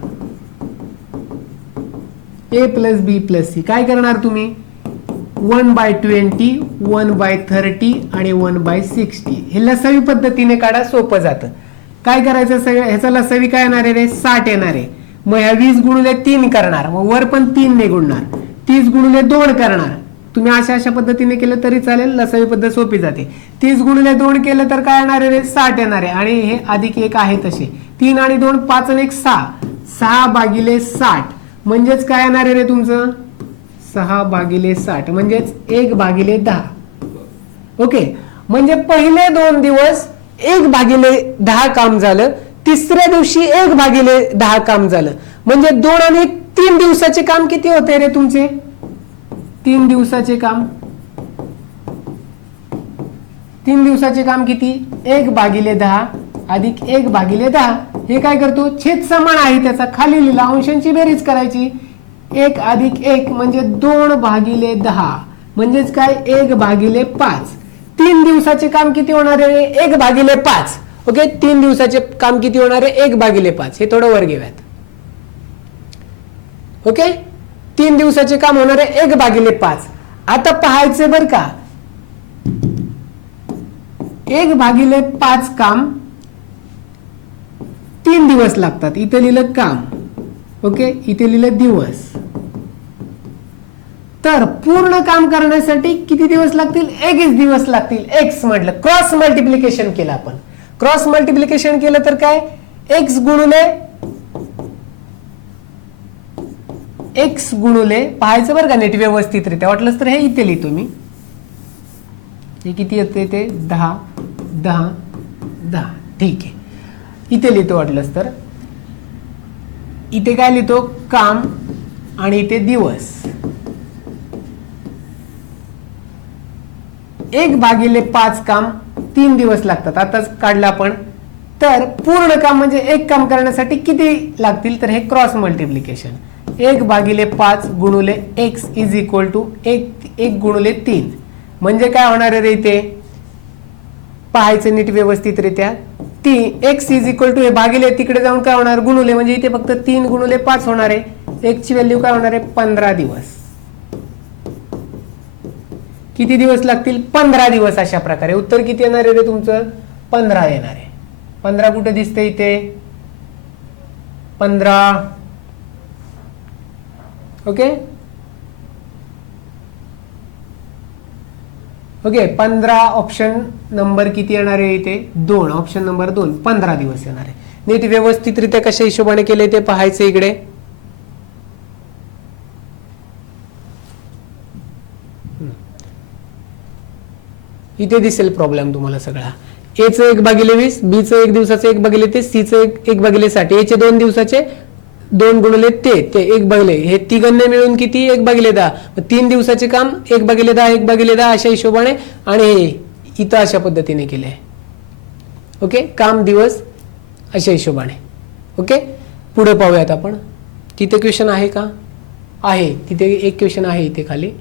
ए प्लस बी प्लस सी काय करणार तुम्ही, 1/20, 1/30 आणि 1/60. हे लसावी पद्धतीने काढा, सोपं जातं. काय करायचं, सगळं ह्याचा लसावी काय येणार आहे रे, 60 येणार आहे. मग ह्या 20 गुणुले 3 करणार, मग वर पण 3 ने गुणणार, 30 गुणुले 2 करणार. तुम्ही अशा पद्धतीने केलं तरी चालेल, लसावी पद्धत सोपी जाते. 30 गुणिले 2 केलं तर काय येणार आहे, 60 येणार आहे. आणि हे अधिक 1 आहे तसे, 3 आणि 2 5 आणि 1 6, 6/60 म्हणजेच काय येणार आहे रे तुमचं, 6/60 म्हणजेच 1/10. ओके, म्हणजे पहिले 2 दिवस 1/10 काम झालं, तिसऱ्या दिवशी 1/10 काम झालं, म्हणजे 2 आणि 3 दिवसाचे काम किती होते रे तुमचे, 3 दिवसाचे काम. 3 दिवसाचे काम किती, 1/10 अधिक 1/10. हे काय करतो, छेद समान आहे त्याचा, खाली लिहिला, अंशांची बेरीज करायची, 1 अधिक 1 म्हणजे 2/10 म्हणजेच काय, 1/5. 3 दिवसाचे काम किती होणार आहे, 1/5. ओके, 3 दिवसाचे काम किती होणार आहे, 1/5. हे थोडं वर घेऊयात. ओके, 3 दिवसाचे काम होणार आहे 1/5. आता पाहायचं बर का, 1/5 काम 3 दिवस लागतात. इथे लिहिलं काम, ओके, इथे लिहिलं दिवस. तर पूर्ण काम करण्यासाठी किती दिवस लागतील, 1 दिवस लागतील. एक्स म्हटलं, क्रॉस मल्टिप्लिकेशन केलं आपण. क्रॉस मल्टिप्लिकेशन केलं तर काय, एक्स गुणुले पाहायचं बरं का नीट व्यवस्थितरित्या, वाटलंच तर हे इथे लिहितो मी. हे किती येते ते 10 10 10. ठीक आहे, इथे लिहितो वाटलंच तर. इथे काय लिहितो, काम आणि इथे दिवस. 1/5 काम 3 दिवस लागतात. आताच काढलं आपण, तर पूर्ण काम म्हणजे एक काम करण्यासाठी किती लागतील, तर हे क्रॉस मल्टिप्लिकेशन 1/5 गुणुले x इज इक्वल टू 1 गुणुले 3. म्हणजे काय होणार आहे रे इथे, पाहायचं नीट व्यवस्थितरित्या. x इज इक्वल टू हे भागिले तिकडे जाऊन काय होणार गुणुले, म्हणजे इथे फक्त 3 गुणुले 5 होणार आहे. x ची व्हॅल्यू काय होणार आहे 15 दिवस. किती दिवस लागतील 15 दिवस. अशा प्रकारे उत्तर किती येणार आहे रे तुमचं 15 येणार आहे. 15 कुठे दिसते इथे 15. ओके ओके 15 ऑप्शन नंबर किती येणार आहे इथे 2. ऑप्शन नंबर 2 15 दिवस येणार आहे. नीट व्यवस्थितरित्या कशा हिशोबाने केले ते पाहायचं. इकडे इथे दिसेल प्रॉब्लेम तुम्हाला सगळा. ए चं 1/20, बी चं 1 दिवसाचं 1/30, सी चं 1/60, ए चे 2 दिवसाचे 2 गुणिले ते 1/, हे तिघांना मिळून किती 1/10. 3 दिवसाचे काम 1/10 1/10 अशा हिशोबाने, आणि हे इथं अशा पद्धतीने केले. ओके काम दिवस अशा हिशोबाने. ओके पुढे पाहूयात आपण. तिथे क्वेश्चन आहे का, आहे तिथे एक क्वेश्चन आहे इथे खाली.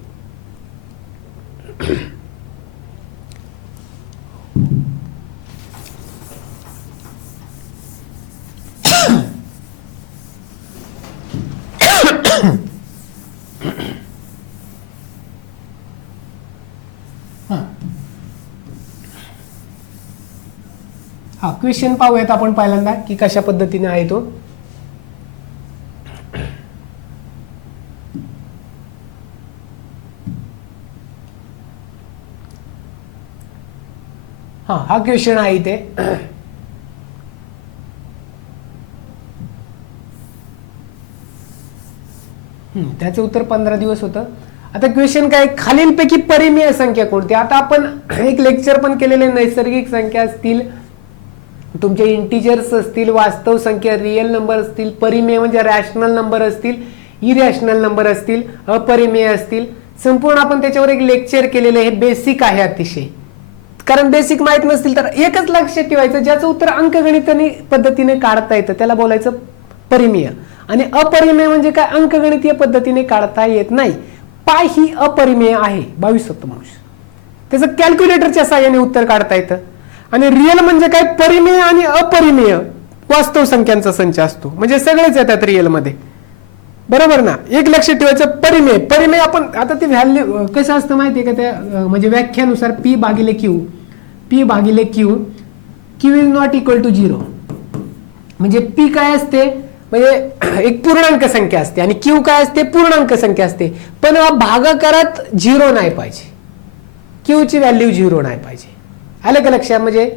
हा क्वेश्चन पाहूयात आपण पहिल्यांदा की कशा पद्धतीने आहे तो. हा क्वेश्चन आहे इथे. त्याचं उत्तर 15 दिवस होतं. आता क्वेश्चन काय, खालीलपैकी परिमेय संख्या कोणती. आता आपण एक लेक्चर पण केलेले, नैसर्गिक संख्या असतील, तुमचे इंटिजर्स असतील, वास्तव संख्या रिअल नंबर असतील, परिमेय म्हणजे रॅशनल नंबर असतील, इरॅशनल नंबर असतील, अपरिमेय असतील, संपूर्ण आपण त्याच्यावर एक लेक्चर केलेलं आहे. हे बेसिक आहे अतिशय, कारण बेसिक माहित नसतील तर एकच लक्षात ठेवायचं, ज्याचं उत्तर अंकगणिताने पद्धतीने काढता येतं त्याला बोलायचं परिमेय. आणि अपरिमेय म्हणजे काय, अंकगणितीय पद्धतीने काढता येत नाही. पाय ही अपरिमेय आहे 22 सप्तमांश, त्याचं कॅल्क्युलेटरच्या साहाय्याने उत्तर काढता येतं. आणि रिअल म्हणजे काय, परिमेय आणि अपरिमेय वास्तव संख्यांचा संच असतो, म्हणजे सगळेच येतात रिअल मध्ये, बरोबर ना. एक लक्षात ठेवायचं परिमेय. परिमेय आपण आता ते व्हॅल्यू कसं असतं माहितीये का, त्या म्हणजे व्याख्यानुसार P भागिले Q, P भागिले Q, Q is not equal to 0. म्हणजे P काय असते, म्हणजे एक पूर्णांक संख्या असते, आणि Q काय असते पूर्णांक संख्या असते. पण भागाकारात 0 नाही पाहिजे, Q ची व्हॅल्यू 0 नाही पाहिजे. आलं का लक्षात, म्हणजे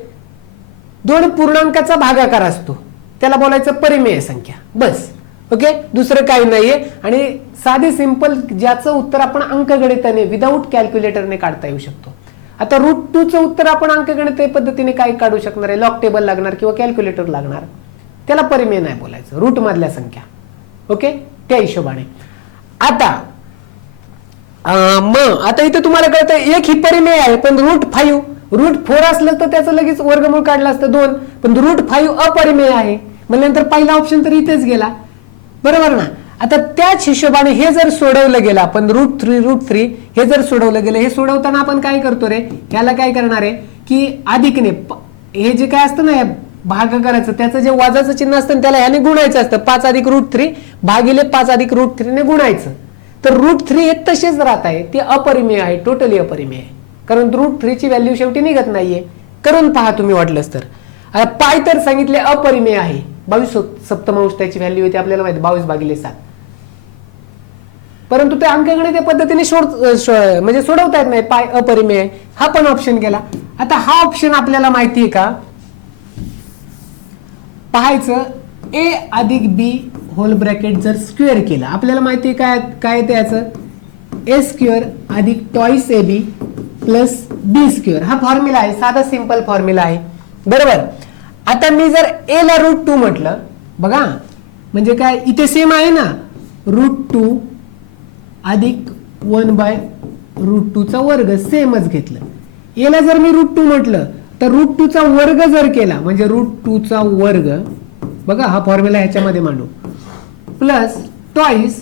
दोन पूर्णांकाचा भागाकार असतो त्याला बोलायचं परिमेय संख्या, बस. ओके दुसरं काही नाहीये. आणि साधे सिंपल ज्याचं उत्तर आपण अंकगणिताने विदाऊट कॅल्क्युलेटरने काढता येऊ शकतो. आता √2चं उत्तर आपण अंकगणित पद्धतीने काय काढू शकणार आहे, लॉग टेबल लागणार किंवा कॅल्क्युलेटर लागणार, त्याला परिमेय नाही बोलायचं, रूट मधल्या संख्या. ओके त्या हिशोबाने. आता मग आता इथे तुम्हाला कळतं एक ही परिमेय आहे, पण √4 असलं तर त्याचं लगेच वर्गमूळ काढलं असतं 2, पण √5 अपरिमेय आहे, म्हणल्यानंतर पहिला ऑप्शन तर इथेच गेला, बरोबर ना. आता त्याच हिशोबाने हे जर सोडवलं गेलं, आपण √3 हे जर सोडवलं गेलं, हे सोडवताना आपण काय करतो रे, याला काय करणार आहे की अधिकने, हे जे काय असतं ना भागाकाराचं, त्याचं जे वाजाचं चिन्ह असतं त्याला ह्याने गुणायचं असतं. 5 अधिक √3 भागिले 5 अधिक √3 ने गुणायचं. तर √3 हे तसेच राहत आहे, ते अपरिमेय आहे, टोटली अपरिमेय आहे, कारण √3 ची व्हॅल्यू शेवटी निघत नाहीये. करून पहा तुम्ही वाटलंच तर. पाय तर सांगितले अपरिमेय आहे, 22 सप्तमांश त्याची व्हॅल्यू येते आपल्याला माहिती 22/7. परंतु ते अंकगणित पद्धतीने म्हणजे सोडवता येत नाही, पाय अपरिमेय आहे. हा पण ऑप्शन गेला. आता हा ऑप्शन आपल्याला माहिती आहे का, पाहायचं a अधिक b होल ब्रॅकेट जर स्क्वेअर केला, आपल्याला माहिती आहे काय येते याचं, a² अधिक टॉईस ab प्लस b². हा फॉर्म्युला आहे, साधा सिंपल फॉर्म्युला आहे, बरोबर. आता मी जर a ला √2 म्हटलं, बघा म्हणजे काय इथे सेम आहे ना, √2 अधिक 1/√2 चा वर्ग सेमच घेतलं. a ला जर मी √2 म्हटलं, तर √2 चा वर्ग जर केला म्हणजे √2 चा वर्ग, बघा हा फॉर्म्युला ह्याच्यामध्ये मांडू, प्लस टॉईस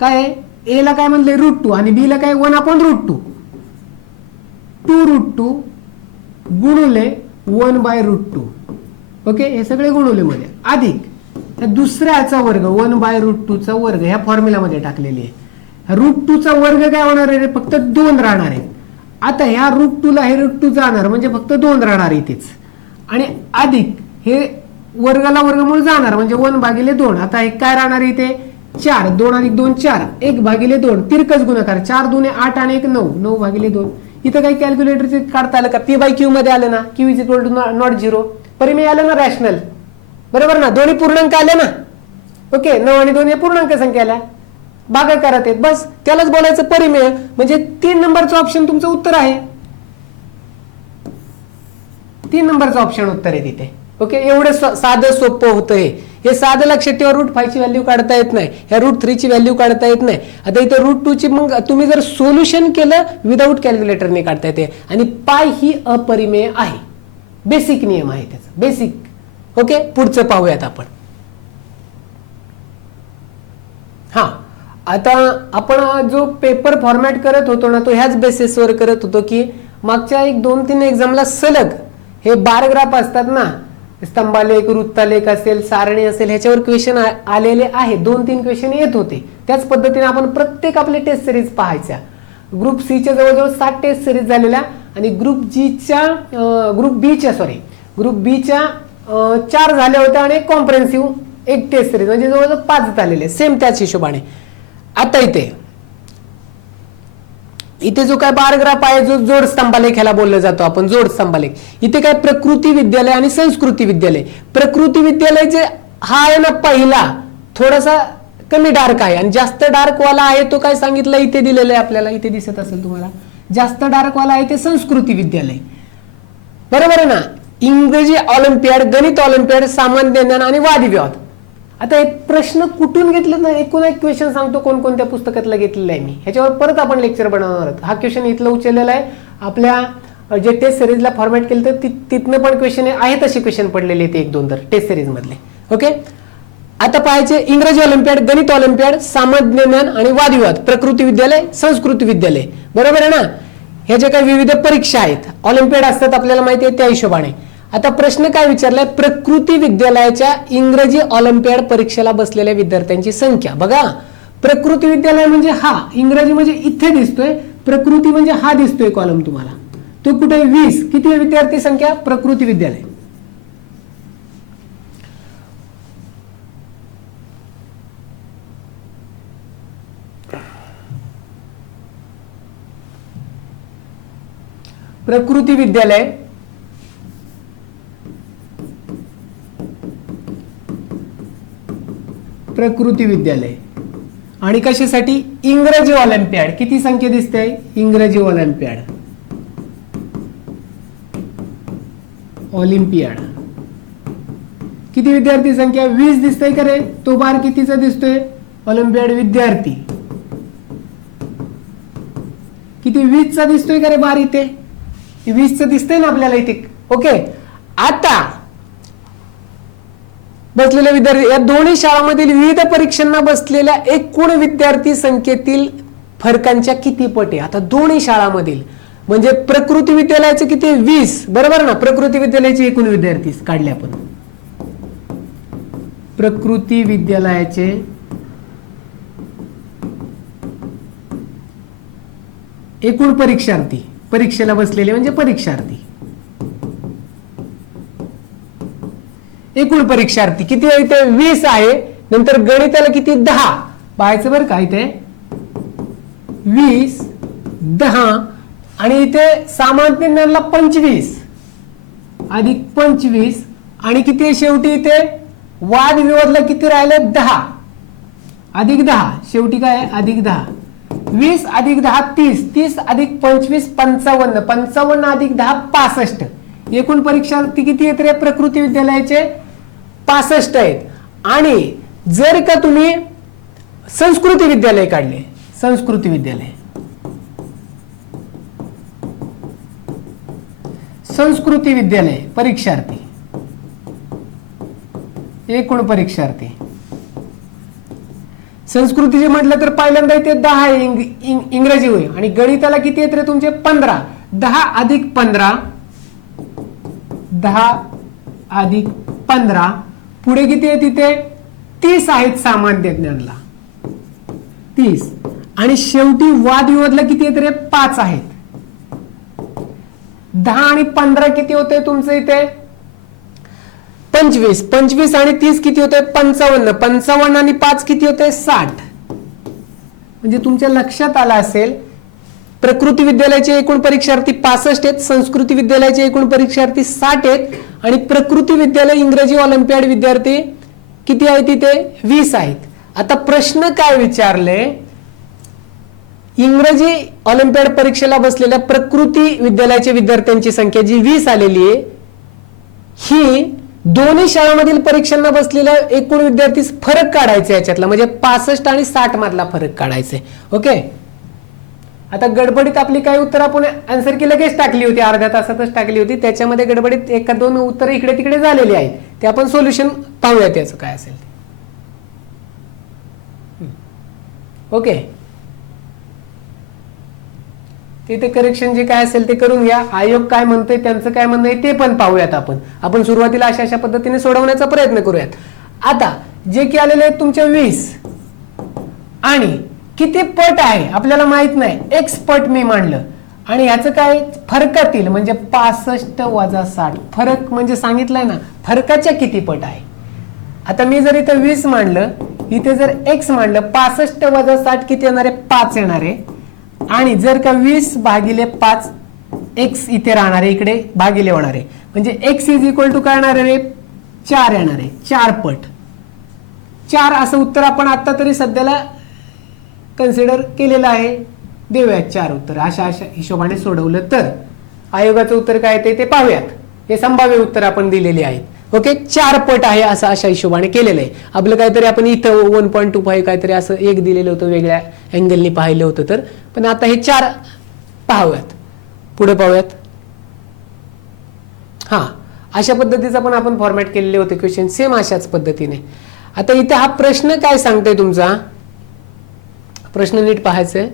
काय ए ला काय म्हणले √2 आणि बी ला काय 1/√2, 2√2 गुणुले 1/√2. ओके, हे सगळे गुणुले मध्ये अधिक दुसऱ्याचा वर्ग 1/√2 चा वर्ग ह्या फॉर्म्युलामध्ये टाकलेली आहे. √2 चा वर्ग काय होणार आहे, फक्त 2 राहणार आहे. आता ह्या √2 ला हे √2 जाणार म्हणजे फक्त 2 राहणार इथेच, आणि अधिक हे वर्गाला वर्गमूळ जाणार म्हणजे 1/2. आता हे काय राहणार इथे 4, 2 अधिक 2 4, 1/2 तिरकस गुणाकार, 4 2 8 आणि 1 9, 9/2. इथं काही कॅल्क्युलेटरचे काढता आलं का, p/q मध्ये आलं ना, q = ≠0, परिमेय आलं ना रॅशनल, बरोबर ना, दोन्ही पूर्णांक आले ना. ओके, 9 आणि 2 हे पूर्णांक संख्या आल्या, भागाकारात आहेत, बस त्यालाच बोलायचं परिमेय. म्हणजे 3 नंबरचं ऑप्शन तुमचं उत्तर आहे, 3 नंबरचं ऑप्शन उत्तर आहे तिथे. ओके, एवढं साधं सोपं होतं हे साधं लक्षात ठेवा. √5 ची व्हॅल्यू काढता येत नाही, ह्या √3 ची व्हॅल्यू काढता येत नाही. आता इथे √2 ची मग तुम्ही जर सोल्युशन केलं विदाऊट कॅल्क्युलेटरने काढता येते. आणि पाय ही अपरिमेय आहे, बेसिक नियम आहे त्याचा, बेसिक. ओके, पुढचं पाहूयात आपण. हा, आता आपण जो पेपर फॉर्मॅट करत होतो ना, तो ह्याच बेसिसवर करत होतो की मागच्या 1-2-3 एक्झामला सलग हे बार ग्राफ असतात ना, स्तंभालेख, वृत्तालेख असेल, सारणी असेल, ह्याच्यावर क्वेश्चन आलेले आहे. 2-3 क्वेश्चन येत होते. त्याच पद्धतीने आपण प्रत्येक आपले टेस्ट सिरीज पाहायच्या. ग्रुप सी च्या जवळजवळ 7 टेस्ट सिरीज झालेल्या आणि ग्रुप बी च्या 4 झाल्या होत्या आणि कॉम्प्रेहेन्सिव्ह 1 टेस्ट सिरीज म्हणजे जवळजवळ 5 झालेले, सेम त्याच हिशोबाने. आता इथे जो काय बार ग्राफ आहे, जो जोड स्तंभालेख ह्याला बोललं जातो आपण, जोड स्तंभालेख. इथे काय प्रकृती विद्यालय आणि संस्कृती विद्यालय. प्रकृती विद्यालय जे हा आहे ना पहिला, थोडासा कमी डार्क आहे आणि जास्त डार्क वाला आहे तो काय सांगितलं इथे दिलेलं आहे आपल्याला, इथे दिसत असेल तुम्हाला, जास्त डार्क वाला आहे ते संस्कृती विद्यालय, बरोबर आहे ना. इंग्रजी ऑलिम्पियाड, गणित ऑलिम्पियाड, सामान्य ज्ञान आणि वादविवाद. आता हे प्रश्न कुठून घेतले ना, एकूण एक क्वेश्चन सांगतो कोणकोणत्या पुस्तकातला घेतलेला आहे मी, ह्याच्यावर परत आपण लेक्चर बनवणार आहोत. हा क्वेश्चन इथला उचललेला आहे, आपल्या जे टेस्ट सिरीजला फॉर्मॅट केलं तर तिथनं पण क्वेश्चन आहे, तसे क्वेश्चन पडलेले आहेत 1-2 तर टेस्ट सिरीज मधले. ओके, आता पाहायचे इंग्रजी ऑलिम्पियाड, गणित ऑलिम्पियाड, सामान्य ज्ञान आणि वादविवाद, प्रकृती विद्यालय, संस्कृती विद्यालय, बरोबर आहे ना. ह्या ज्या काही विविध परीक्षा आहेत, ऑलिम्पियाड असतात आपल्याला माहिती आहे त्या हिशोबाने. आता प्रश्न काय विचारलाय, प्रकृती विद्यालयाच्या इंग्रजी ऑलिम्पियाड परीक्षेला बसलेल्या विद्यार्थ्यांची संख्या. बघा, प्रकृती विद्यालय म्हणजे हा, इंग्रजी म्हणजे इथे दिसतोय, प्रकृती म्हणजे हा दिसतोय कॉलम तुम्हाला, तो कुठे 20. किती विद्यार्थी संख्या प्रकृती विद्यालय, प्रकृती विद्यालय प्रकृती विद्यालय. आणि कशासाठी, इंग्रजी ऑलिम्पियाड. किती संख्या दिसते, इंग्रजी ऑलिम्पियाड, ऑलिम्पियाड किती विद्यार्थी संख्या 20 दिसतंय का रे, तो बार कितीचा दिसतोय, ऑलिम्पियाड विद्यार्थी किती 20 चा दिसतोय का रे बार, इथे 20 चा दिसतंय ना आपल्याला इथे. ओके, आता बसलेले विद्यार्थी या दोन्ही शाळांमधील विविध परीक्षांना बसलेल्या एकूण विद्यार्थी संख्येतील फरकांच्या किती पट आहे. आता दोन्ही शाळांमधील म्हणजे प्रकृती विद्यालयाचे किती 20, बरोबर ना. प्रकृती विद्यालयाचे एकूण विद्यार्थी काढले आपण, प्रकृती विद्यालयाचे एकूण परीक्षार्थी, परीक्षेला बसलेले म्हणजे परीक्षार्थी, एकूण परीक्षार्थी किती आहे इथे 20 आहे. नंतर गणिताला किती 10 पाहायचं बरं का, इथे 20 10 आणि इथे सामान्य ज्ञानला 25 अधिक 25 आणि किती शेवटी इथे वादविवादला किती राहिले 10 अधिक 10, शेवटी काय अधिक 10. 20 अधिक 10 30, 30 अधिक 25 55, 55 अधिक 10 65. एकूण परीक्षार्थी किती येत रे प्रकृती विद्यालयाचे 65 आहेत. आणि जर का तुम्ही संस्कृती विद्यालय काढले, संस्कृती विद्यालय संस्कृती विद्यालय परीक्षार्थी, एकूण परीक्षार्थी. संस्कृतीचे म्हटलं तर पहिल्यांदा इथे 10 आहे इंग्रजी होय, आणि गणिताला किती येत रे तुमचे 15. 10 अधिक 15, 10 अधिक 15, पुढे किती आहे तिथे 30 आहेत सामान्य ज्ञानला 30, आणि शेवटी वादविवादला किती आहेत रे 5 आहेत. 10 आणि 15 किती होते तुमचं इथे 25, 25 आणि 30 किती होते 55, 55 आणि 5 किती होते 60. म्हणजे तुमच्या लक्षात आलं असेल प्रकृती विद्यालयाचे एकूण परीक्षार्थी 65 आहेत, संस्कृती विद्यालयाचे एकूण परीक्षार्थी 60 आहेत, आणि प्रकृती विद्यालय इंग्रजी ऑलिम्पियाड विद्यार्थी किती आहेत तिथे 20 आहेत. आता प्रश्न काय विचारले, इंग्रजी ऑलिम्पियाड परीक्षेला बसलेल्या प्रकृती विद्यालयाच्या विद्यार्थ्यांची संख्या जी 20 आलेली आहे, ही दोन्ही शाळांमधील परीक्षांना बसलेल्या एकूण विद्यार्थी फरक काढायचा याच्यातला, म्हणजे 65 आणि 60 मधला फरक काढायचे. ओके, आता गडबडीत आपली काही उत्तर आपण आन्सर की लगेच टाकली होती, अर्ध्या तासातच टाकली होती, त्याच्यामध्ये गडबडीत एका दोन उत्तर इकडे तिकडे झालेली आहेत, ते आपण सोल्युशन पाहूयात याचं काय असेल ते. ओके, तिथे करेक्शन जे काय असेल ते करून घ्या. आयोग काय म्हणतोय त्यांचं काय म्हणणं आहे ते पण पाहूयात. आपण सुरुवातीला अशा पद्धतीने सोडवण्याचा प्रयत्न करूयात. आता जे की आलेले आहेत तुमच्या 20, आणि किती पट आहे आपल्याला माहित नाही, x पट मी मांडलं, आणि याचं काय फरकातील म्हणजे 65 वजा 60, फरक म्हणजे सांगितलंय ना फरकाच्या किती पट आहे. आता मी जर इथं 20 मांडलं, इथे जर x मांडलं, 65 वजा 60 किती येणार आहे 5 येणार आहे, आणि जर का 20 भागिले 5 x इथे राहणार आहे, इकडे भागिले होणार आहे, म्हणजे x इज इक्वल टू काय येणार आहे 4 येणार आहे, 4 पट 4 असं उत्तर आपण आता तरी सध्याला कन्सिडर केलेलं आहे. देऊयात 4 उत्तर अशा हिशोबाने सोडवलं तर. आयोगाचं उत्तर काय ते पाहूयात. हे संभाव्य उत्तर आपण दिलेले आहेत. ओके, 4 पट आहे असं अशा हिशोबाने केलेलं आहे. आपलं काहीतरी आपण इथं 1.25 काहीतरी असं एक दिलेलं होतं, वेगळ्या अँगलनी पाहिलं होतं तर, पण आता हे 4 पाहूयात. पुढे पाहूयात. हा, अशा पद्धतीचा पण आपण फॉर्मॅट केलेले होते क्वेश्चन, सेम अशाच पद्धतीने. आता इथे हा प्रश्न काय सांगतोय तुमचा, प्रश्न नीट पाहायचंय.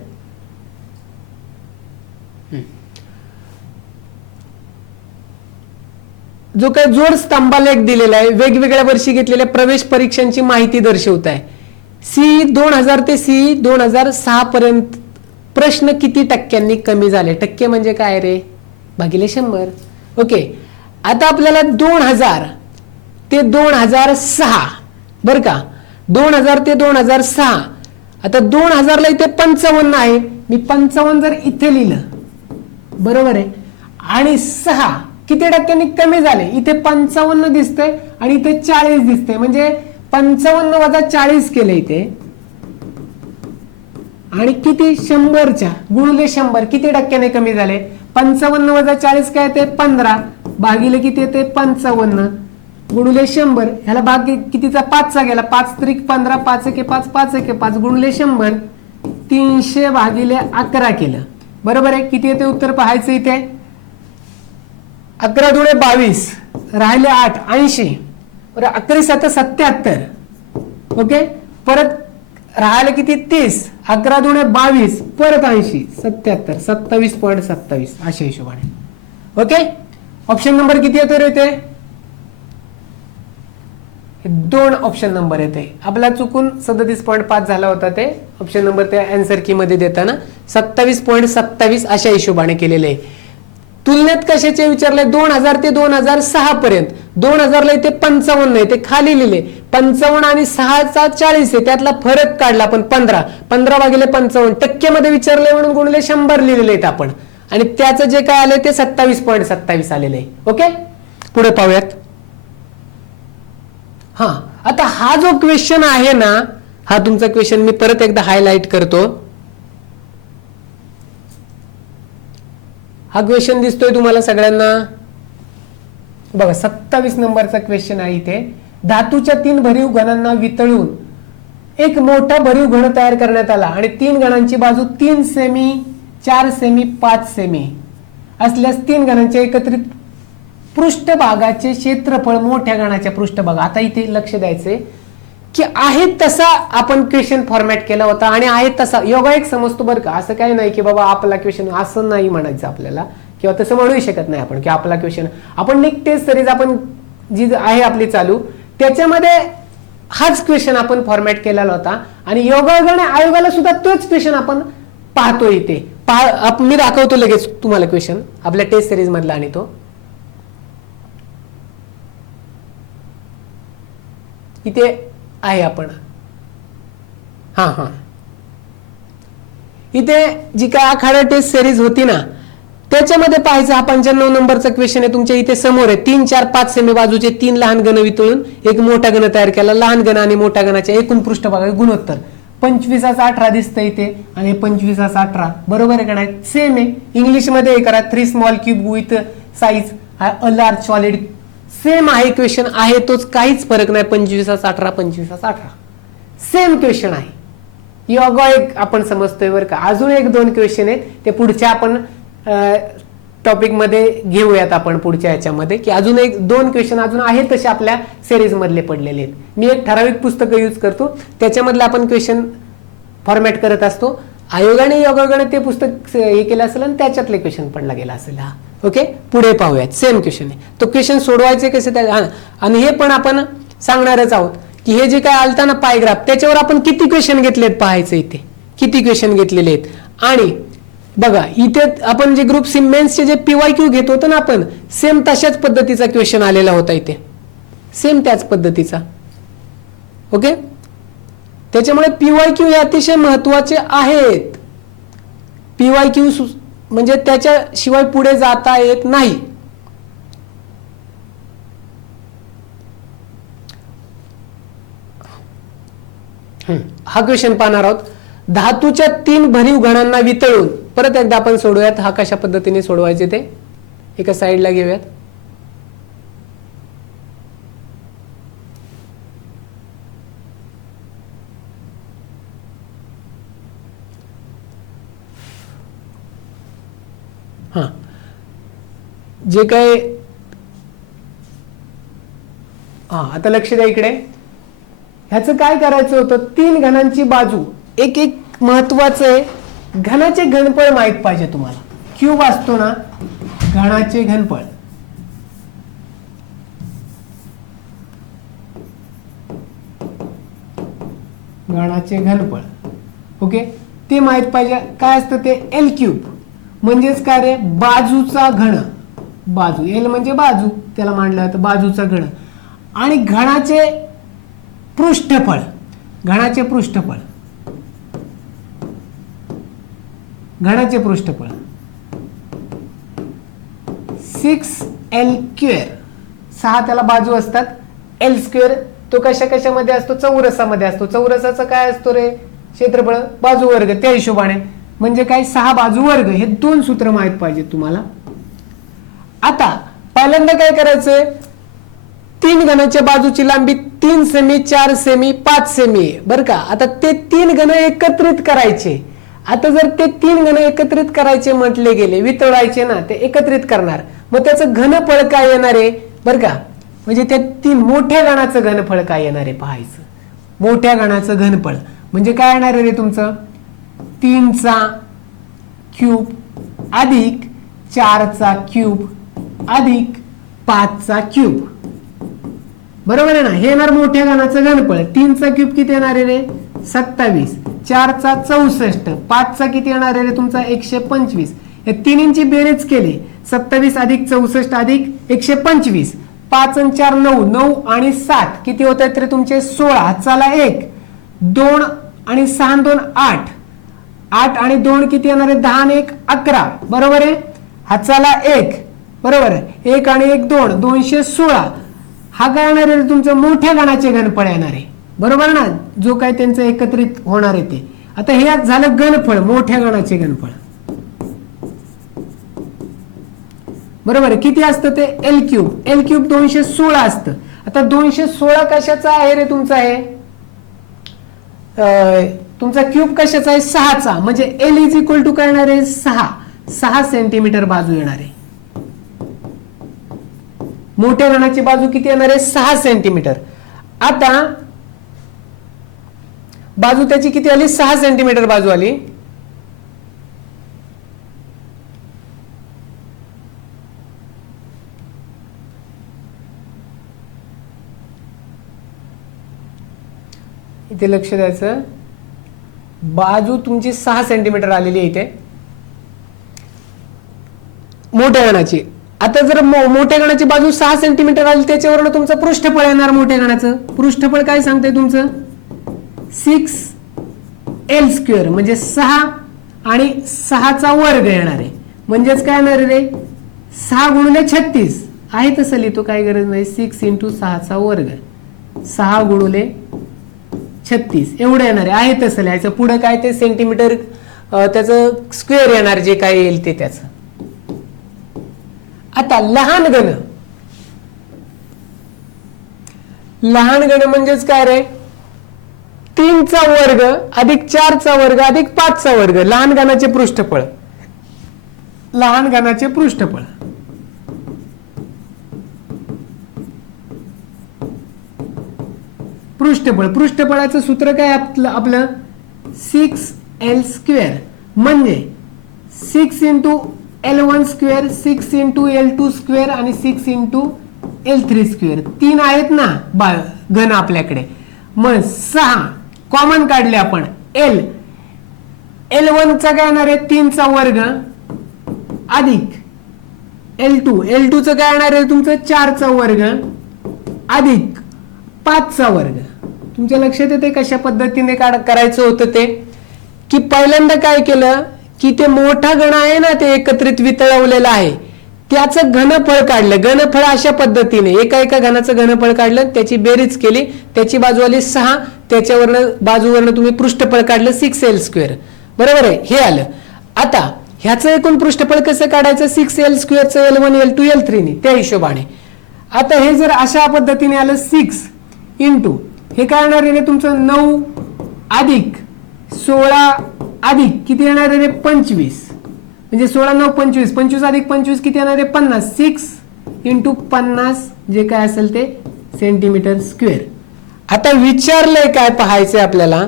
जो काय जोड स्तंभालेख दिलेला आहे, वेगवेगळ्या वर्षी घेतलेल्या प्रवेश परीक्षांची माहिती दर्शवत आहे. सी 2000 ते सी 2006 पर्यंत प्रश्न किती टक्क्यांनी कमी झाले. टक्के म्हणजे काय रे, भागिले 100. ओके, आता आपल्याला 2000 ते 2006 बर का, 2000 ते 2006. आता 2000 ला इथे 55 आहे, मी 55 जर इथे लिहिलं बरोबर आहे, आणि 6 किती टक्क्यांनी कमी झाले, इथे 55 दिसतंय आणि इथे 40 दिसतंय, म्हणजे 55 वजा 40 केले इथे, आणि किती 100च्या गुणिले 100 किती टक्क्याने कमी झाले. 55 वजा 40 काय येते 15, भागिले किती येते 55 गुणिले 100, ह्याला भाग कितीचा 5चा गेला, 5 त्रिक 15, 5 एके 5, 5 एके 5 गुणिले 100, 300 भागिले 11 केलं बरोबर आहे. किती येते उत्तर पाहायचं इथे, 11 दुणे 22 राहिले 8, 80 बरं, 11 7 77. ओके, परत राहिले किती 30, 11 दुणे 22 परत 80 77, 27.27 अशा हिशोबाने. ओके, ऑप्शन नंबर किती येतो रे इथे, 2 ऑप्शन नंबर येते. आपला चुकून 37.5 झाला होता, ते ऑप्शन नंबर त्या आन्सर की मध्ये देताना 27.27 अशा हिशोबाने केलेले आहे. तुलनेत कशाचे विचारले, 2000 ते 2006 पर्यंत. 2000 ला इथे 55 आहे, ते खाली लिहिले 55 आणि 6चा 40 आहे, त्यातला फरक काढला आपण 15 भागिले 55 टक्क्यामध्ये विचारले म्हणून गुणिले 100 लिहिलेले आहेत आपण, आणि त्याचं जे काय आले ते 27.27 आलेले आहे. ओके, पुढे पाहूयात. हा, आता हा जो क्वेश्चन आहे ना, हा तुमचा क्वेश्चन मी परत एकदा हायलाइट करतो. हा क्वेश्चन दिसतोय तुम्हाला सगळ्यांना बघा, 27 नंबरचा क्वेश्चन आहे इथे. धातूच्या 3 भरीव घनांना वितळून एक मोठा भरीव घन तयार करण्यात आला, आणि 3 घनांची बाजू 3 सेमी, 4 सेमी, 5 सेमी असल्यास 3 घनांच्या एकत्रित पृष्ठभागाचे क्षेत्रफळ मोठ्या गणाच्या पृष्ठभाग. आता इथे लक्ष द्यायचंय की आहे तसा आपण क्वेश्चन फॉर्मॅट केला होता आणि आहे तसा योगायोग समजतो बरं का. असं काही नाही की बाबा आपला क्वेश्चन असं नाही म्हणायचं आपल्याला, किंवा तसं म्हणूही शकत नाही आपण की आपला क्वेश्चन. आपण एक टेस्ट सिरीज आपण जी आहे आपली चालू त्याच्यामध्ये हाच क्वेश्चन आपण फॉर्मॅट केलेला होता आणि योगायोग आणि आयोगाला सुद्धा तोच क्वेश्चन आपण पाहतो इथे. मी दाखवतो लगेच तुम्हाला क्वेश्चन आपल्या टेस्ट सिरीज मधला. आणि तो इथे आहे आपण इथे जी काय आखाडा टेस्ट सिरीज होती ना त्याच्यामध्ये पाहायचं हा 95 नंबरचा क्वेश्चन आहे तुमच्या इथे समोर आहे. 3, 4, 5 सेमी बाजूचे 3 लहान गण वितळून एक मोठा गण तयार केला. लहान गण आणि मोठ्या गणाच्या एकूण पृष्ठभाग गुणोत्तर 25/18 दिसतं इथे आणि 25/18 बरोबर आहे का नाही. सेम आहे. इंग्लिशमध्ये हे करा 3 small cube with size a large solid. Same आहे क्वेश्चन आहे तोच, काहीच फरक नाही. 25/18 25/18 सेम क्वेश्चन आहे. योगायोग आपण समजतोय बरं का. अजून 1-2 क्वेश्चन आहेत ते पुढच्या आपण टॉपिक मध्ये घेऊयात आपण पुढच्या याच्यामध्ये, की अजून 1-2 क्वेश्चन अजून आहेत तसे आपल्या सिरीज मधले पडलेले आहेत. मी एक ठराविक पुस्तक यूज करतो त्याच्यामधले आपण क्वेश्चन फॉर्मॅट करत असतो. आयोगाने योगायोगाने ते पुस्तक हे केलं असेल आणि त्याच्यातले क्वेश्चन पडला गेला असेल. ओके, पुढे पाहूयात. सेम क्वेश्चन आहे तो. क्वेश्चन सोडवायचे कसे आणि हे पण आपण सांगणारच आहोत की हे जे काय आलता ना पायग्राफ त्याच्यावर आपण किती क्वेश्चन घेतलेत पाहायचं इथे किती क्वेश्चन घेतलेले आहेत. आणि बघा इथे आपण जे ग्रुप सी मेन्सचे जे PYQ घेत होतो ना आपण सेम तशाच पद्धतीचा क्वेश्चन आलेला होता इथे. सेम त्याच पद्धतीचा. ओके, त्याच्यामुळे PYQ हे अतिशय महत्वाचे आहेत. PYQ म्हणजे त्याच्याशिवाय पुढे जाता येत नाही. हा क्वेश्चन पाहणार आहोत. धातूच्या 3 भरीव घणांना वितळून. परत एकदा आपण सोडूयात हा कशा पद्धतीने सोडवायचे ते एका साईडला घेऊयात. जे काय आता लक्ष द्या इकडे. ह्याचं काय करायचं होतं 3 घनांची बाजू एक महत्वाचं आहे. घनाचे घनफळ माहित पाहिजे तुम्हाला. क्यूब असतो ना घनाचे घनफळ घनाचे घनफळ ओके ते माहित पाहिजे. काय असतं ते L क्यूब म्हणजेच काय रे बाजूचा घन. बाजू L म्हणजे बाजू त्याला मांडलं जातं बाजूचा घन. आणि घनाचे पृष्ठफळ घनाचे पृष्ठफळ 6L². 6 त्याला बाजू असतात. L² तो कशामध्ये असतो चौरसामध्ये असतो. चौरसाचं काय असतो रे क्षेत्रफळ बाजू वर्ग त्या हिशोबाने म्हणजे काय 6 बाजू वर्ग. हे 2 सूत्र माहित पाहिजे तुम्हाला. आता पहिल्यांदा काय करायचंय 3 घनाच्या बाजूची लांबी 3 सेमी 4 सेमी 5 सेमी बरं का. आता ते 3 घन एकत्रित करायचे. आता जर ते 3 घन एकत्रित करायचे म्हटले गेले वितळायचे ना ते एकत्रित करणार मग त्याचं घनफळ काय येणार आहे बरं का. म्हणजे त्या 3 मोठ्या गणाचं घनफळ काय येणार आहे पाहायचं. मोठ्या गणाचं घनफळ म्हणजे काय येणार आहे रे तुमचं 3चा क्यूब अधिक 4चा क्यूब अधिक 5चा क्यूब बरोबर आहे ना. हे येणार मोठ्या गणाचं घनफळ. 3चा क्यूब किती येणार आहे रे 27. 4चा 64. 5चा किती येणार आहे रे तुमचा 125. या तिन्हींची बेरीज केली 27 अधिक 64 अधिक 125. 5 आणि 4 9 9 आणि 7 किती होत आहेत रे तुमचे 16. चला 1 2 आणि 6 2 8. 8 आणि 2 किती येणार आहे 10 आणि 1 11 बरोबर आहे. हा चला 1 बरोबर आहे. 1 आणि 1 2 216. हा काय येणार आहे तुमचं मोठ्या गणाचे घनफळ येणार आहे बरोबर ना जो काय त्यांचं एकत्रित होणार आहे ते. आता हे झालं घनफळ मोठ्या गणाचे घनफळ बरोबर आहे. किती असतं ते L क्यूब. L क्यूब 216 असतं. आता 216 कशाचा आहे रे तुमचा आहे तुमचा क्यूब कशाचा आहे 6चा म्हणजे L इज इक्वल टू काय येणार आहे 6 सेंटीमीटर बाजू येणार आहे. मोठ्या घनाची बाजू किती येणार आहे 6 सेंटीमीटर. आता बाजू त्याची किती आली 6 सेंटीमीटर बाजू आली. इथे लक्ष द्यायचं, बाजू तुमची 6 सेंटीमीटर आलेली आहे इथे मोठ्या घनाची. आता जर मोठ्या घनाची बाजू 6 सेंटीमीटर आली त्याच्यावरून तुमचं पृष्ठफळ येणार. मोठ्या घनाचं पृष्ठफळ काय सांगते तुमचं 6l² म्हणजे 6 आणि 6चा वर्ग येणार आहे. म्हणजेच काय येणार रे 6 गुणिले 36 आहे तसं लिहितो, काय गरज नाही. 6 × 6चा वर्ग 6 गुणिले 36 एवढं येणार आहे तसं लिहायचं. पुढे काय ते सेंटीमीटर त्याचं स्क्वेअर येणार जे काय येईल ते त्याचं. आता लहान घन, लहान घन म्हणजेच काय रे 3चा वर्ग अधिक 4चा वर्ग अधिक 5चा वर्ग. लहान घनाचे पृष्ठफळ, लहान घनाचे पृष्ठफळ पृष्ठफळाचं सूत्र काय आपलं 6l² म्हणजे 6 × l1² 6 × l2² आणि 6 × l3². 3 आहेत ना घन आपल्याकडे. मग 6 कॉमन काढले आपण. l1 चा काय येणार आहे 3चा वर्ग अधिक l2चं काय येणार आहे तुमचं 4चा वर्ग अधिक 5चा वर्ग. तुमच्या लक्षात येते कशा पद्धतीने करायचं होतं ते, की पहिल्यांदा काय केलं की ते मोठा घन आहे ना ते एकत्रित वितळवलेलं आहे त्याचं घनफळ काढलं. घनफळ अशा पद्धतीने एका एका घनाचं घनफळ काढलं, त्याची बेरीज केली, त्याची बाजू आली 6, त्याच्यावरनं बाजूवरनं तुम्ही पृष्ठफळ काढलं 6l². बरोबर आहे, हे आलं. आता ह्याचं एकूण पृष्ठफळ कसं काढायचं 6l²चं l1 l2 l3 त्या हिशोबाने. आता हे जर अशा पद्धतीने आलं 6 × हे काय येणार आहे तुमचं 9 अधिक 16 अधिक किती येणार आहे 25 म्हणजे 16 9 25 25 अधिक 25 किती येणार आहे 50. 6 × 50 जे काय असेल ते सेंटीमीटर स्क्वेअर. आता विचारलंय काय पाहायचंय आपल्याला,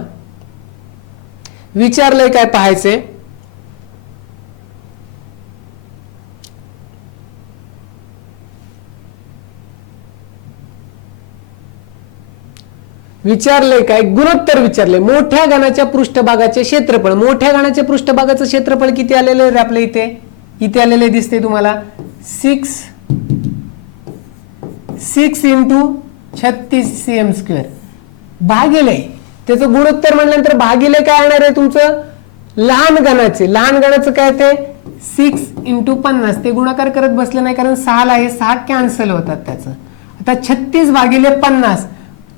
विचारलंय काय पाहायचंय विचारलंय काय गुणोत्तर विचारलंय. मोठ्या घनाच्या पृष्ठभागाचे क्षेत्रफळ, मोठ्या घनाच्या पृष्ठभागाचं क्षेत्रफळ किती आलेलं आहे आपल्या इथे, इथे आलेले दिसते तुम्हाला 6 × 36 cm². भागिले त्याचं गुणोत्तर म्हटल्यानंतर भागिले काय येणार आहे तुमचं लहान घनाचे. लहान घनाचं काय ते 6 × 50 ते गुणाकार करत बसले नाही कारण 6 ला हे 6 कॅन्सल होतात त्याचं. आता 36 भागिले 50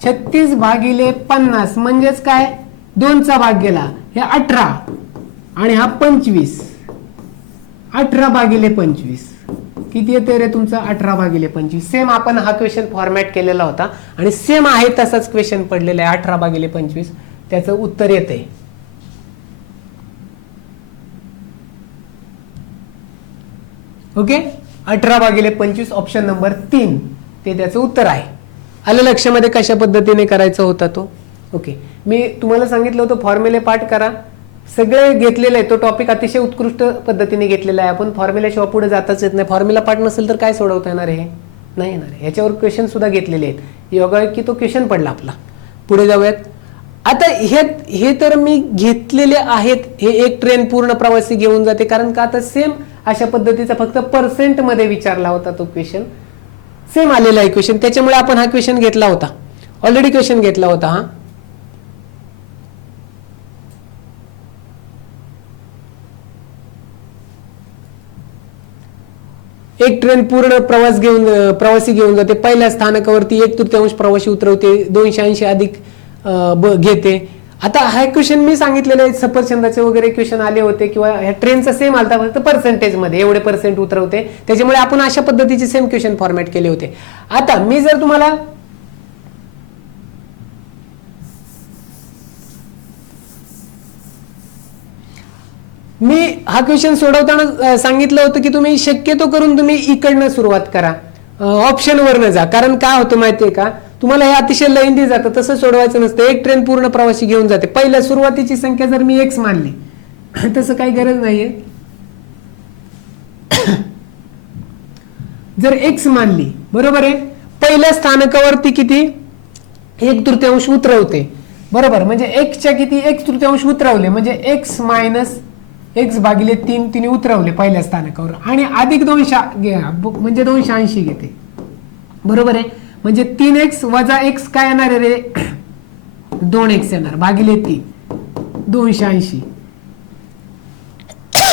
36 भागिले 50 म्हणजेच काय 2चा भाग गेला हे 18 आणि हा 25. 18 भागिले 25 किती येते रे तुमचं 18 भागिले 25. सेम आपण हा क्वेश्चन फॉर्मॅट केलेला होता आणि सेम आहे तसाच क्वेश्चन पडलेला आहे 18 भागिले 25 त्याचं उत्तर येते. ओके 18 भागिले 25 ऑप्शन नंबर 3 ते त्याचं उत्तर आहे. आलं लक्षामध्ये कशा पद्धतीने करायचा होता तो. ओके मी तुम्हाला सांगितलं होतं फॉर्म्युले पाठ करा, सगळे घेतलेलं आहे. तो टॉपिक अतिशय उत्कृष्ट पद्धतीने घेतलेला आहे. आपण फॉर्म्युल्याशिवाय पुढे जाताच येत नाही. फॉर्म्युला पाठ नसेल तर काय सोडवता येणार आहे, नाही येणार. ह्याच्यावर क्वेश्चन सुद्धा घेतलेले आहेत. योगा की तो क्वेश्चन पडला आपला. पुढे जाऊयात. आता हे तर मी घेतलेले आहेत. हे एक ट्रेन पूर्ण प्रवासी घेऊन जाते कारण का आता सेम अशा पद्धतीचा फक्त पर्सेंट मध्ये विचारला होता तो क्वेश्चन, सेम आलेला आहे क्वेश्चन, त्याच्यामुळे आपण हा क्वेश्चन घेतला होता. ऑलरेडी क्वेश्चन घेतला होता हा. एक ट्रेन पूर्ण प्रवासी घेऊन जाते. पहिल्या स्थानकावरती 1/3 प्रवासी उतरवते, 280 अधिक घेते. आता हा क्वेश्चन मी सांगितलेले आहे, सफरचंदाचे वगैरे क्वेश्चन आले होते किंवा ह्या ट्रेनचा सेम आलता फक्त पर्सेंटेज मध्ये एवढे % उतरवते, त्याच्यामुळे आपण अशा पद्धतीचे सेम क्वेश्चन फॉर्मॅट केले होते. आता मी जर तुम्हाला हा क्वेश्चन सोडवताना सांगितलं होतं की तुम्ही शक्यतो करून तुम्ही इकडनं सुरुवात करा. ऑप्शन वरनं जा. कारण काय होतं माहितीये का, तुम्हाला हे अतिशय लेंदी जातं, तसं सोडवायचं नसतं. एक ट्रेन पूर्ण प्रवासी घेऊन जाते. पहिल्या सुरुवातीची संख्या जर मी एक्स मानली तसं काही गरज नाहीये. जर एक्स मानली, बरोबर आहे, पहिल्या स्थानकावरती किती 1/3 उतरवते, बरोबर, म्हणजे एक्सच्या किती 1/3 उतरवले, म्हणजे एक्स मायनस एक्स भागिले 3 तिने उतरवले पहिल्या स्थानकावर, आणि अधिक 200 म्हणजे 280 घेते, बरोबर आहे. म्हणजे 3x वजा x काय येणार रे 2x येणार भागिले 3 280.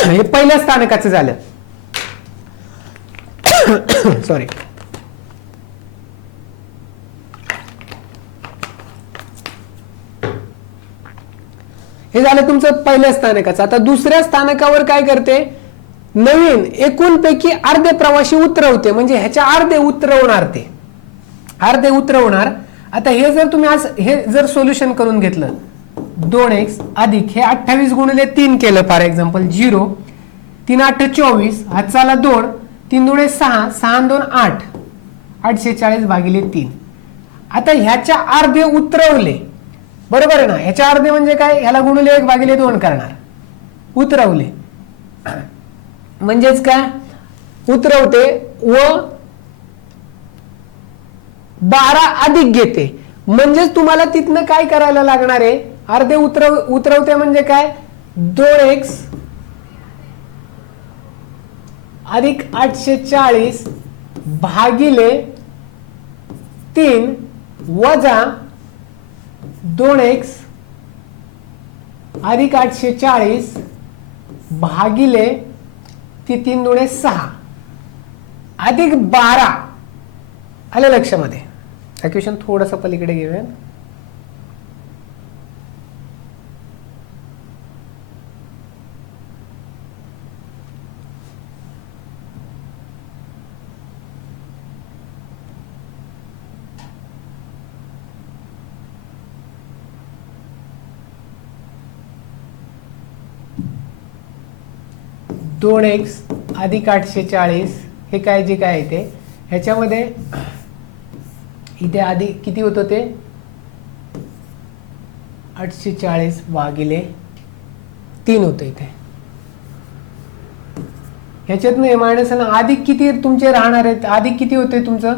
हे पहिल्या स्थानकाचं झालं. सॉरी, हे झालं तुमचं पहिल्या स्थानकाचं. आता दुसऱ्या स्थानकावर काय करते, नवीन एकूण पैकी अर्धे प्रवासी उतरवते, म्हणजे ह्याच्या अर्धे उतरवणार, ते अर्धे उतरवणार. आता हे जर तुम्ही आज हे जर सोल्युशन करून घेतलं, 2x अधिक हे 28 गुणिले 3 केलं फॉर एक्झाम्पल 0, 3 8 24, हातचाला 2, 3 2 6, 6 2 8, 840 भागिले 3. आता ह्याच्या अर्धे उतरवले, बरोबर आहे ना. ह्याच्या अर्धे म्हणजे काय, ह्याला गुणिले 1 भागिले 2 करणार, उतरवले म्हणजेच काय उतरवते व 12 अधिक घेते. म्हणजेच तुम्हाला तिथनं काय करायला लागणार आहे, अर्धे उतरवते म्हणजे काय 2x अधिक 840 भागिले 3 वजा 2x अधिक 840 भागिले 3 2 6 अधिक 12. आलं लक्षामध्ये. क्वेश्चन थोडंसं पलीकडे घेऊया. दोन एक्स अधिक 840 हे काय जे काय आहे ते, ह्याच्यामध्ये इथे आधी किती होतं ते 840 भागिले 3 होतं इथे. ह्याच्यात नाही मायनस ना, अधिक किती तुमचे राहणार आहेत, अधिक किती होते तुमचं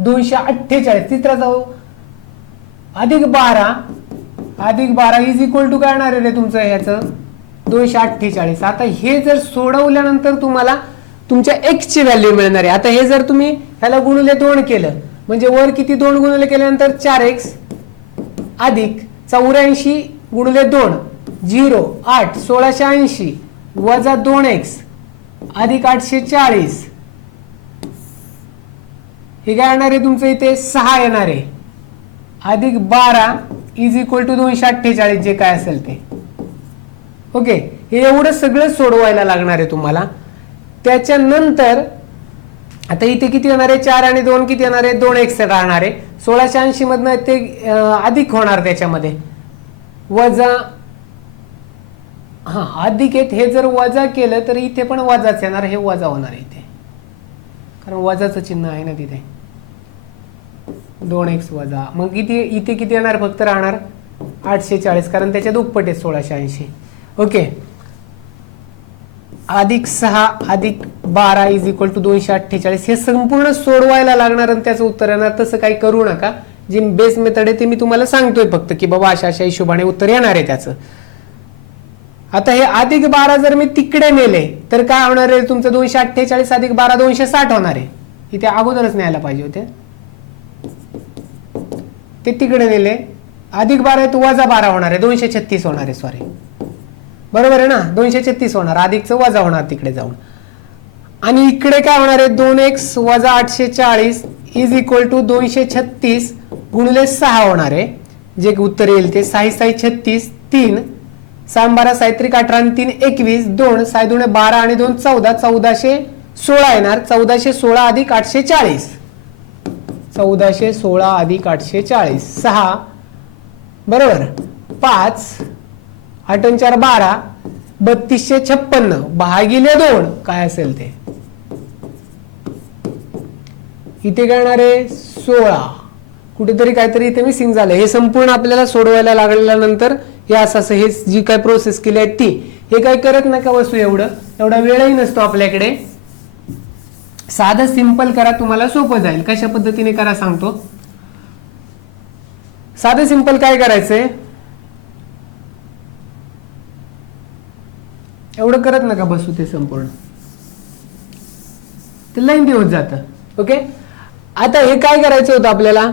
248. तिसरा जाऊ अधिक 12 इज इक्वल टू काय येणार आहे तुमचं ह्याचं 248. आता हे जर सोडवल्यानंतर तुम्हाला तुमच्या x ची व्हॅल्यू मिळणार आहे. आता हे जर तुम्ही ह्याला गुणिले 2 केलं म्हणजे वर किती 2 गुणिले केल्यानंतर 4x अधिक 84 गुणिले 2 0 8 1680 वजा 2x अधिक 840 हे काय येणार आहे तुमचं इथे 6 येणार आहे अधिक 12 इज इक्वल टू 248 जे काय असेल ते. ओके, हे एवढं सगळं सोडवायला लागणार आहे तुम्हाला. त्याच्यानंतर आता इथे किती येणार आहे 4 आणि 2 किती येणार आहे 2x राहणार आहे. 1680 मधनं ते अधिक होणार त्याच्यामध्ये वजा अधिक आहेत. हे जर वजा केलं तर इथे पण वजाच येणार, हे वजा होणार आहे इथे कारण वजाचं चिन्ह आहे ना तिथे 2x वजा. मग किती इथे किती येणार फक्त राहणार 840 कारण त्याच्या दुप्पट आहे 1680. ओके, अधिक 6 अधिक 12 इज इक्वल टू 248 हे संपूर्ण सोडवायला लागणार आणि त्याचं उत्तर येणार. तसं काही करू नका, जे बेस मेथड आहे ते मी तुम्हाला सांगतोय फक्त की बाबा अशा अशा हिशोबाने उत्तर येणार आहे त्याचं. आता हे अधिक 12 जर मी तिकडे नेले तर काय होणार आहे तुमचं 248 अधिक 12 260 होणार आहे. इथे अगोदरच न्यायला पाहिजे होते, ते तिकडे नेले अधिक 12 आहे तो वजा 12 होणार आहे 236 होणार आहे. सॉरी, बरोबर आहे ना 236 होणार, अधिकचं वजा होणार तिकडे जाऊन. आणि इकडे काय होणार आहे 2x वजा 840 इज इक्वल टू 236 गुणिले 6 होणार आहे जे उत्तर येईल ते 6 6 36 3 6 12 साहित्रिक 18 आणि 3 21 2 6 2 12 आणि 2 14 1416 येणार. 1416 अधिक 840 1416 अधिक 840 6 बरोबर 5 8 4 12 3256 भागिले 2 काय असेल ते इथे काय येणार आहे 16. कुठेतरी काहीतरी इथे मिसिंग झालं. हे संपूर्ण आपल्याला सोडवायला लागल्यानंतर हे असं हे जी काय प्रोसेस केली आहे ती, हे काय करत नका बसू, एवढा वेळही नसतो आपल्याकडे. साधं सिंपल करा, तुम्हाला सोपं जाईल. कशा पद्धतीने करा सांगतो. साधं सिंपल काय करायचंय, एवढं करत नका बसू, ते संपूर्ण ते लेंथी होत जातं. ओके, आता हे काय करायचं होतं आपल्याला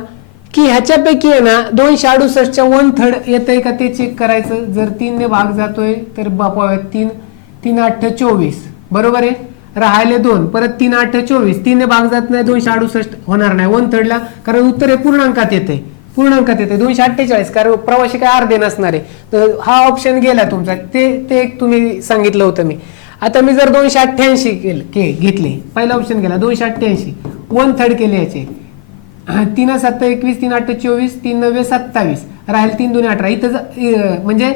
की ह्याच्यापैकी आहे ना 268च्या 1/3 येतंय का ते चेक करायचं. जर 3 ने भाग जातोय तर बापाव्यात 3, 3 8 24, बरोबर आहे. राहिले 2, परत 3 8 24, 3 ने भाग जात नाही, 268 होणार नाही 1/3 ला, कारण उत्तर हे पूर्णांकात येते. 248, कारण प्रवासी काय अर्धे नसणार आहे. तर हा ऑप्शन गेला तुमचा, ते एक तुम्ही सांगितलं होतं मी. आता मी जर 288 घेतले, पहिला ऑप्शन गेला 288, 1/3 केले याचे, 3 7 21, 3 8 24, 3 9 27, राहील 3 2 18, इथं म्हणजे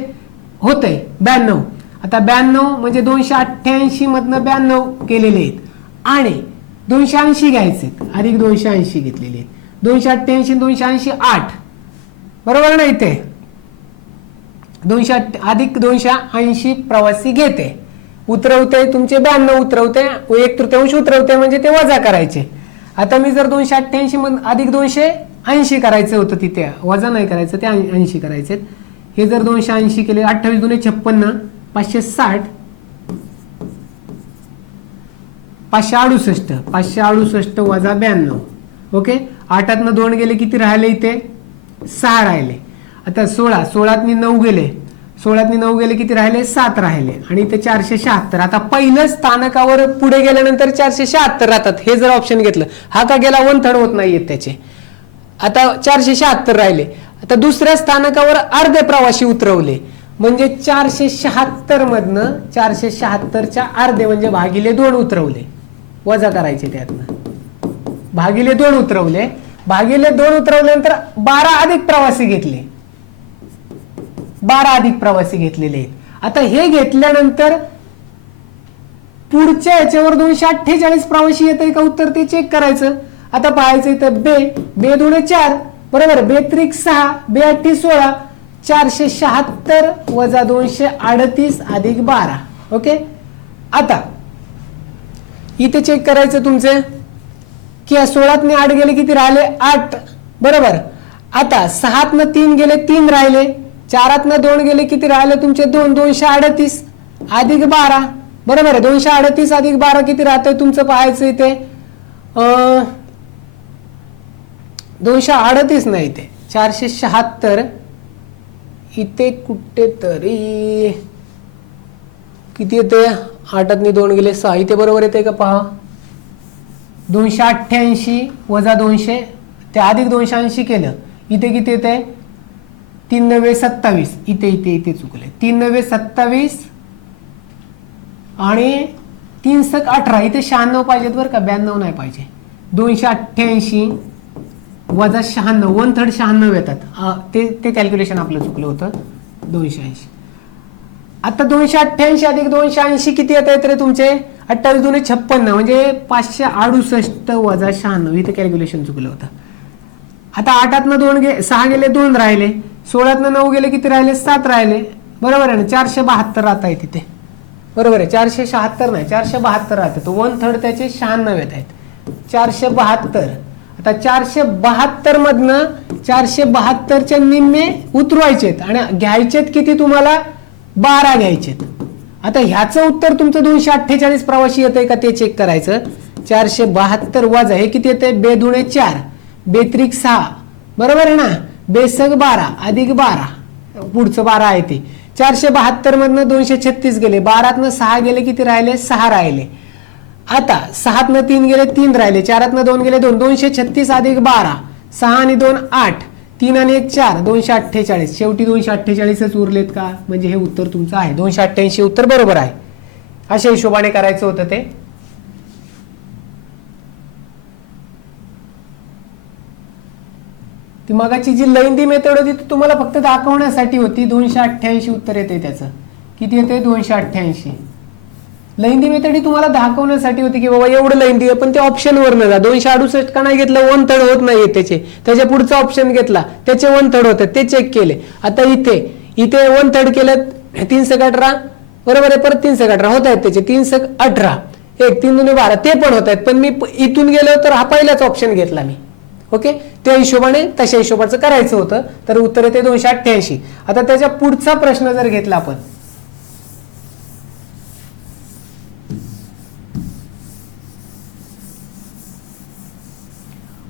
होतंय 92. आता 92 म्हणजे 288 मधनं 92 केलेले आहेत आणि 280 घ्यायचे अधिक 280 घेतलेले आहेत. 288 280 8, बरोबर ना. इथे 280 अधिक 280 प्रवासी घेते, उतरवते तुमचे 92 उतरवते, 1/3 उतरवते, म्हणजे ते वजा करायचे. आता मी जर 288 अधिक 280 करायचं होतं, तिथे वजा नाही करायचं, ते 80 करायचे. हे जर 280 केले, 28 2 56, 560, 568, 568 वजा 92. ओके, 8 2 गेले, किती राहिले इथे 6 राहिले. आता 16 9 गेले, 9 गेले, किती राहिले 7 राहिले, आणि इथे 476. आता पहिलं स्थानकावर पुढे गेल्यानंतर 476 राहतात. हे जर ऑप्शन घेतलं, हा का गेला 1/3 होत नाहीयेत त्याचे. आता 476 राहिले. आता दुसऱ्या स्थानकावर अर्धे प्रवासी उतरवले, म्हणजे 476 मधनं 476च्या अर्धे म्हणजे भागिले 2 उतरवले, वजा करायचे त्यातनं. भागिले 2 उतरवले, भागिले 2 उतरवल्यानंतर 12 अधिक प्रवासी घेतले, 12 अधिक प्रवासी घेतलेले आहेत. आता हे घेतल्यानंतर पुढच्या याच्यावर 248 प्रवासी येत आहे का उत्तर, ते चेक करायचं. आता पाहायचं इथं बे 2 4, बरोबर, बे 3 6, बे 8 16, 476 वजा 238 अधिक 12. ओके, आता इथे चेक करायचं तुमचे की 16 ने 8 गेले, किती राहिले 8, बरोबर. आता 6 ने 3 गेले, 3 राहिले, 4 ने 2 गेले, किती राहिले तुमचे 2, 238 अधिक 12, बरोबर आहे. 238 अधिक 12 किती राहतंय तुमचं पाहायचं इथे 238 नाही, इथे 476, इथे कुठेतरी किती येते, 8 ने 2 गेले 6, इथे बरोबर येते का पहा. 288 वजा 200, ते अधिक 280 केलं, इथे किती येते 3 9 27, इथे चुकले, 3 9 27 आणि 3 7 18, इथे 96 पाहिजेत बरं का, 92 नाही पाहिजे. 288 वजा 96, 1/3 96 येतात, ते कॅल्क्युलेशन आपलं चुकलं होतं. 280, आता 288 अधिक 280 किती येत आहेत रे तुमचे 28 2 56, म्हणजे 568 वजा 96, इथे कॅल्क्युलेशन चुकलं होतं. आता 8 ने 2 6 गेले, 2 राहिले, 16 ने 9 गेले, किती राहिले 7 राहिले, बरोबर आहे ना. 472 राहत आहे तिथे, बरोबर आहे. 476 नाही, 472 राहते, तो 1/3 त्याचे 96 येत आहेत, 472. आता 472 मधनं 472च्या निम्मे उतरवायचेत आणि घ्यायचेत किती तुम्हाला 12 घ्यायचेत. आता ह्याचं उत्तर तुमचं 248 प्रवासी येतंय का ते चेक करायचं. 472 वजा हे किती येते, बे 2 4, बे 3 6, बरोबर आहे ना, बेसग 12 अधिक 12, पुढचं 12 आहे ते. 472 मधनं 236 गेले, 12 ने 6 गेले, किती राहिले 6 राहिले. आता 6 ने 3 गेले, 3 राहिले, 4 ने 2 गेले 2, 236 अधिक 12, 6 आणि 2 8, 3 आणि 1 4, 248. शेवटी 248च उरलेत का, म्हणजे हे उत्तर तुमचं आहे 288 उत्तर बरोबर आहे. अशा हिशोबाने करायचं होतं ते. ती मगाची जी लेंदी मेथड होती ती तुम्हाला फक्त दाखवण्यासाठी होती. 288 उत्तर येते त्याचं, किती येते 288. लेंदी मेथड ही तुम्हाला दाखवण्यासाठी होती की बाबा एवढं लेंदी आहे, पण ते ऑप्शनवर न जा. 268 का नाही घेतलं, 1 थर्ड होत नाहीये त्याचे. त्याच्या पुढचा ऑप्शन घेतला, त्याचे 1 थर्ड होते, ते चेक केले. आता इथे 1 थर्ड केलं, 3 सक 18 बरोबर आहे. परत 3 सक 18 होत आहेत त्याचे, 3 सक 18, 1 3 दुने 12 ते पण होत आहेत. पण मी इथून गेलो तर हा पहिलाच ऑप्शन घेतला मी. ओके, त्या हिशोबाने तशा हिशोबाचं करायचं होतं. तर उत्तर येते 288. आता त्याच्या पुढचा प्रश्न जर घेतला आपण,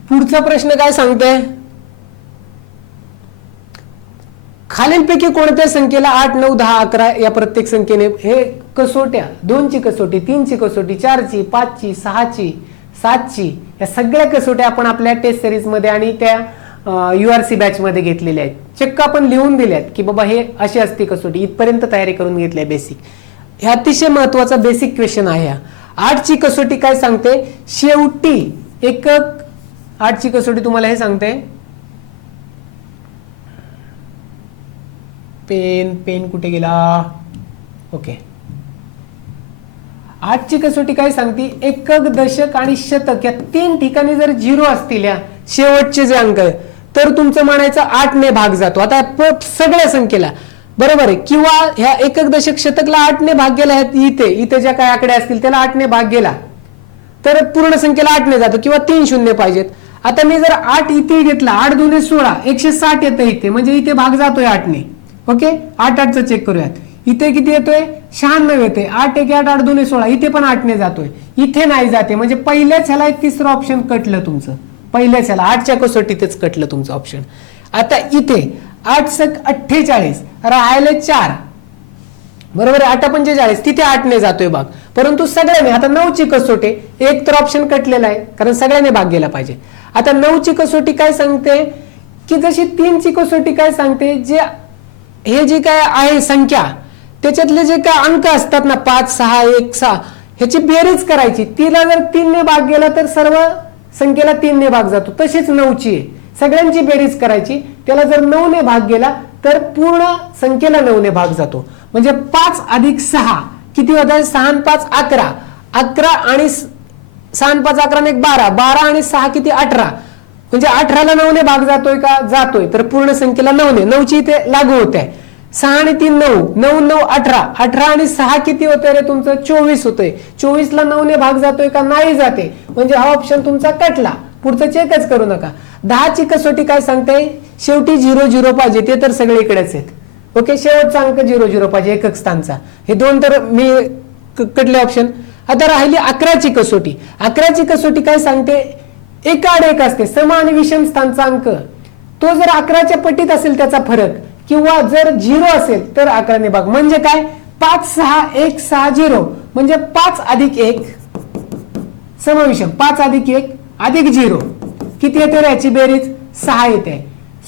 पुढचा प्रश्न काय सांगतोय, खालीलपैकी कोणत्या संख्येला 8 9 10 11 या प्रत्येक संख्येने, हे कसोट्या, 2 ची कसोटी, 3 ची कसोटी, 4 ची, 5 ची, 6 ची, 7 ची, या सगळ्या कसोट्या आपण आपल्या टेस्ट सिरीज मध्ये आणि त्या URC बॅच मध्ये घेतलेल्या आहेत. चक्क आपण लिहून दिल्यात की बाबा हे अशी असते कसोटी. इथपर्यंत तयारी करून घेतली बेसिक. हे अतिशय महत्वाचा बेसिक क्वेश्चन आहे. 8 ची कसोटी काय सांगते, शेवटी एकक 8 ची कसोटी तुम्हाला हे सांगते, पेन कुठे गेला, ओके. 8 ची कसोटी काय सांगते, एकक दशक आणि शतक या 3 ठिकाणी जर 0 असतील या शेवटचे जे अंक आहे, तर तुमचं म्हणायचं 8 ने भाग जातो. आता सगळ्या संख्येला बरोबर आहे, किंवा ह्या एकक दशक शतकला 8 ने भाग गेला, इथे ज्या काही आकडे असतील त्याला 8 ने भाग गेला तर पूर्ण संख्येला 8 ने जातो, किंवा 3 शून्य पाहिजेत. आता मी जर 8 इथे घेतला, 8 दुने 16, 160 येतं इथे, म्हणजे इथे भाग जातोय 8 ने. ओके, 8 8 चं चेक करूयात. इथे किती येतोय, 96 येतोय. 8 1 8 8 2 16, इथे पण 8 ने जातोय, इथे नाही जाते. म्हणजे पहिल्याच ह्याला तिसरं ऑप्शन कटलं तुमचं, पहिल्याच ह्याला 8च्या कसोटीतच कटलं तुमचं ऑप्शन. आता इथे 8 सक 48 राहिले 4 बरोबर आहे, 8 45 तिथे 8 ने जातोय भाग. परंतु सगळ्यांनी, आता 9 ची कसोटी, एक तर ऑप्शन कटलेला आहे कारण सगळ्यांनी भाग गेला पाहिजे. आता 9 ची कसोटी काय सांगते की जशी 3 ची कसोटी काय सांगते, जे हे जे काय आहे संख्या त्याच्यातले जे काय अंक असतात ना, 5 6 1 6, ह्याची बेरीज करायची. तिला जर 3 ने भाग गेला तर सर्व संख्येला 3 ने भाग जातो. तशीच 9 ची आहे, सगळ्यांची बेरीज करायची. त्याला जर 9 ने भाग गेला तर पूर्ण संख्येला 9 ने भाग जातो. म्हणजे 5 अधिक 6 किती होत आहे, 6 5 11, 11 आणि 6 5 11 1 12, 12 आणि 6 किती 18, म्हणजे 18ला 9 ने भाग जातोय का, जातोय. तर पूर्ण संख्येला 9 ने, 9 ची इथे लागू होते. 6 आणि 3 9, 9 9 18, 18 आणि 6 किती होतंय रे तुमचं, 24 होतंय. 24ला 9 ने भाग जातोय का, नाही जाते. म्हणजे हा ऑप्शन तुमचा कटला, पुढचं चेकच करू नका. 10 ची कसोटी काय सांगते, शेवटी 0 0 पाहिजे, ते तर सगळीकडेच आहेत. ओके, शेवटचा अंक 0 0 पाहिजे एकक स्थानचा. हे दोन तर मी कटले ऑप्शन. आता राहिली 11 ची कसोटी. 11 ची कसोटी काय सांगते, एकाड एक असते, सम आणि विषम स्थानचा अंक. तो जर 11च्या पटीत असेल त्याचा फरक, किंवा जर 0 असेल तर 11 ने भाग. म्हणजे काय, 5 6 1 6 0, म्हणजे 5 अधिक 1 समविषम, 5 अधिक 1 अधिक 0 किती येते रे, याची बेरीज 6 येते.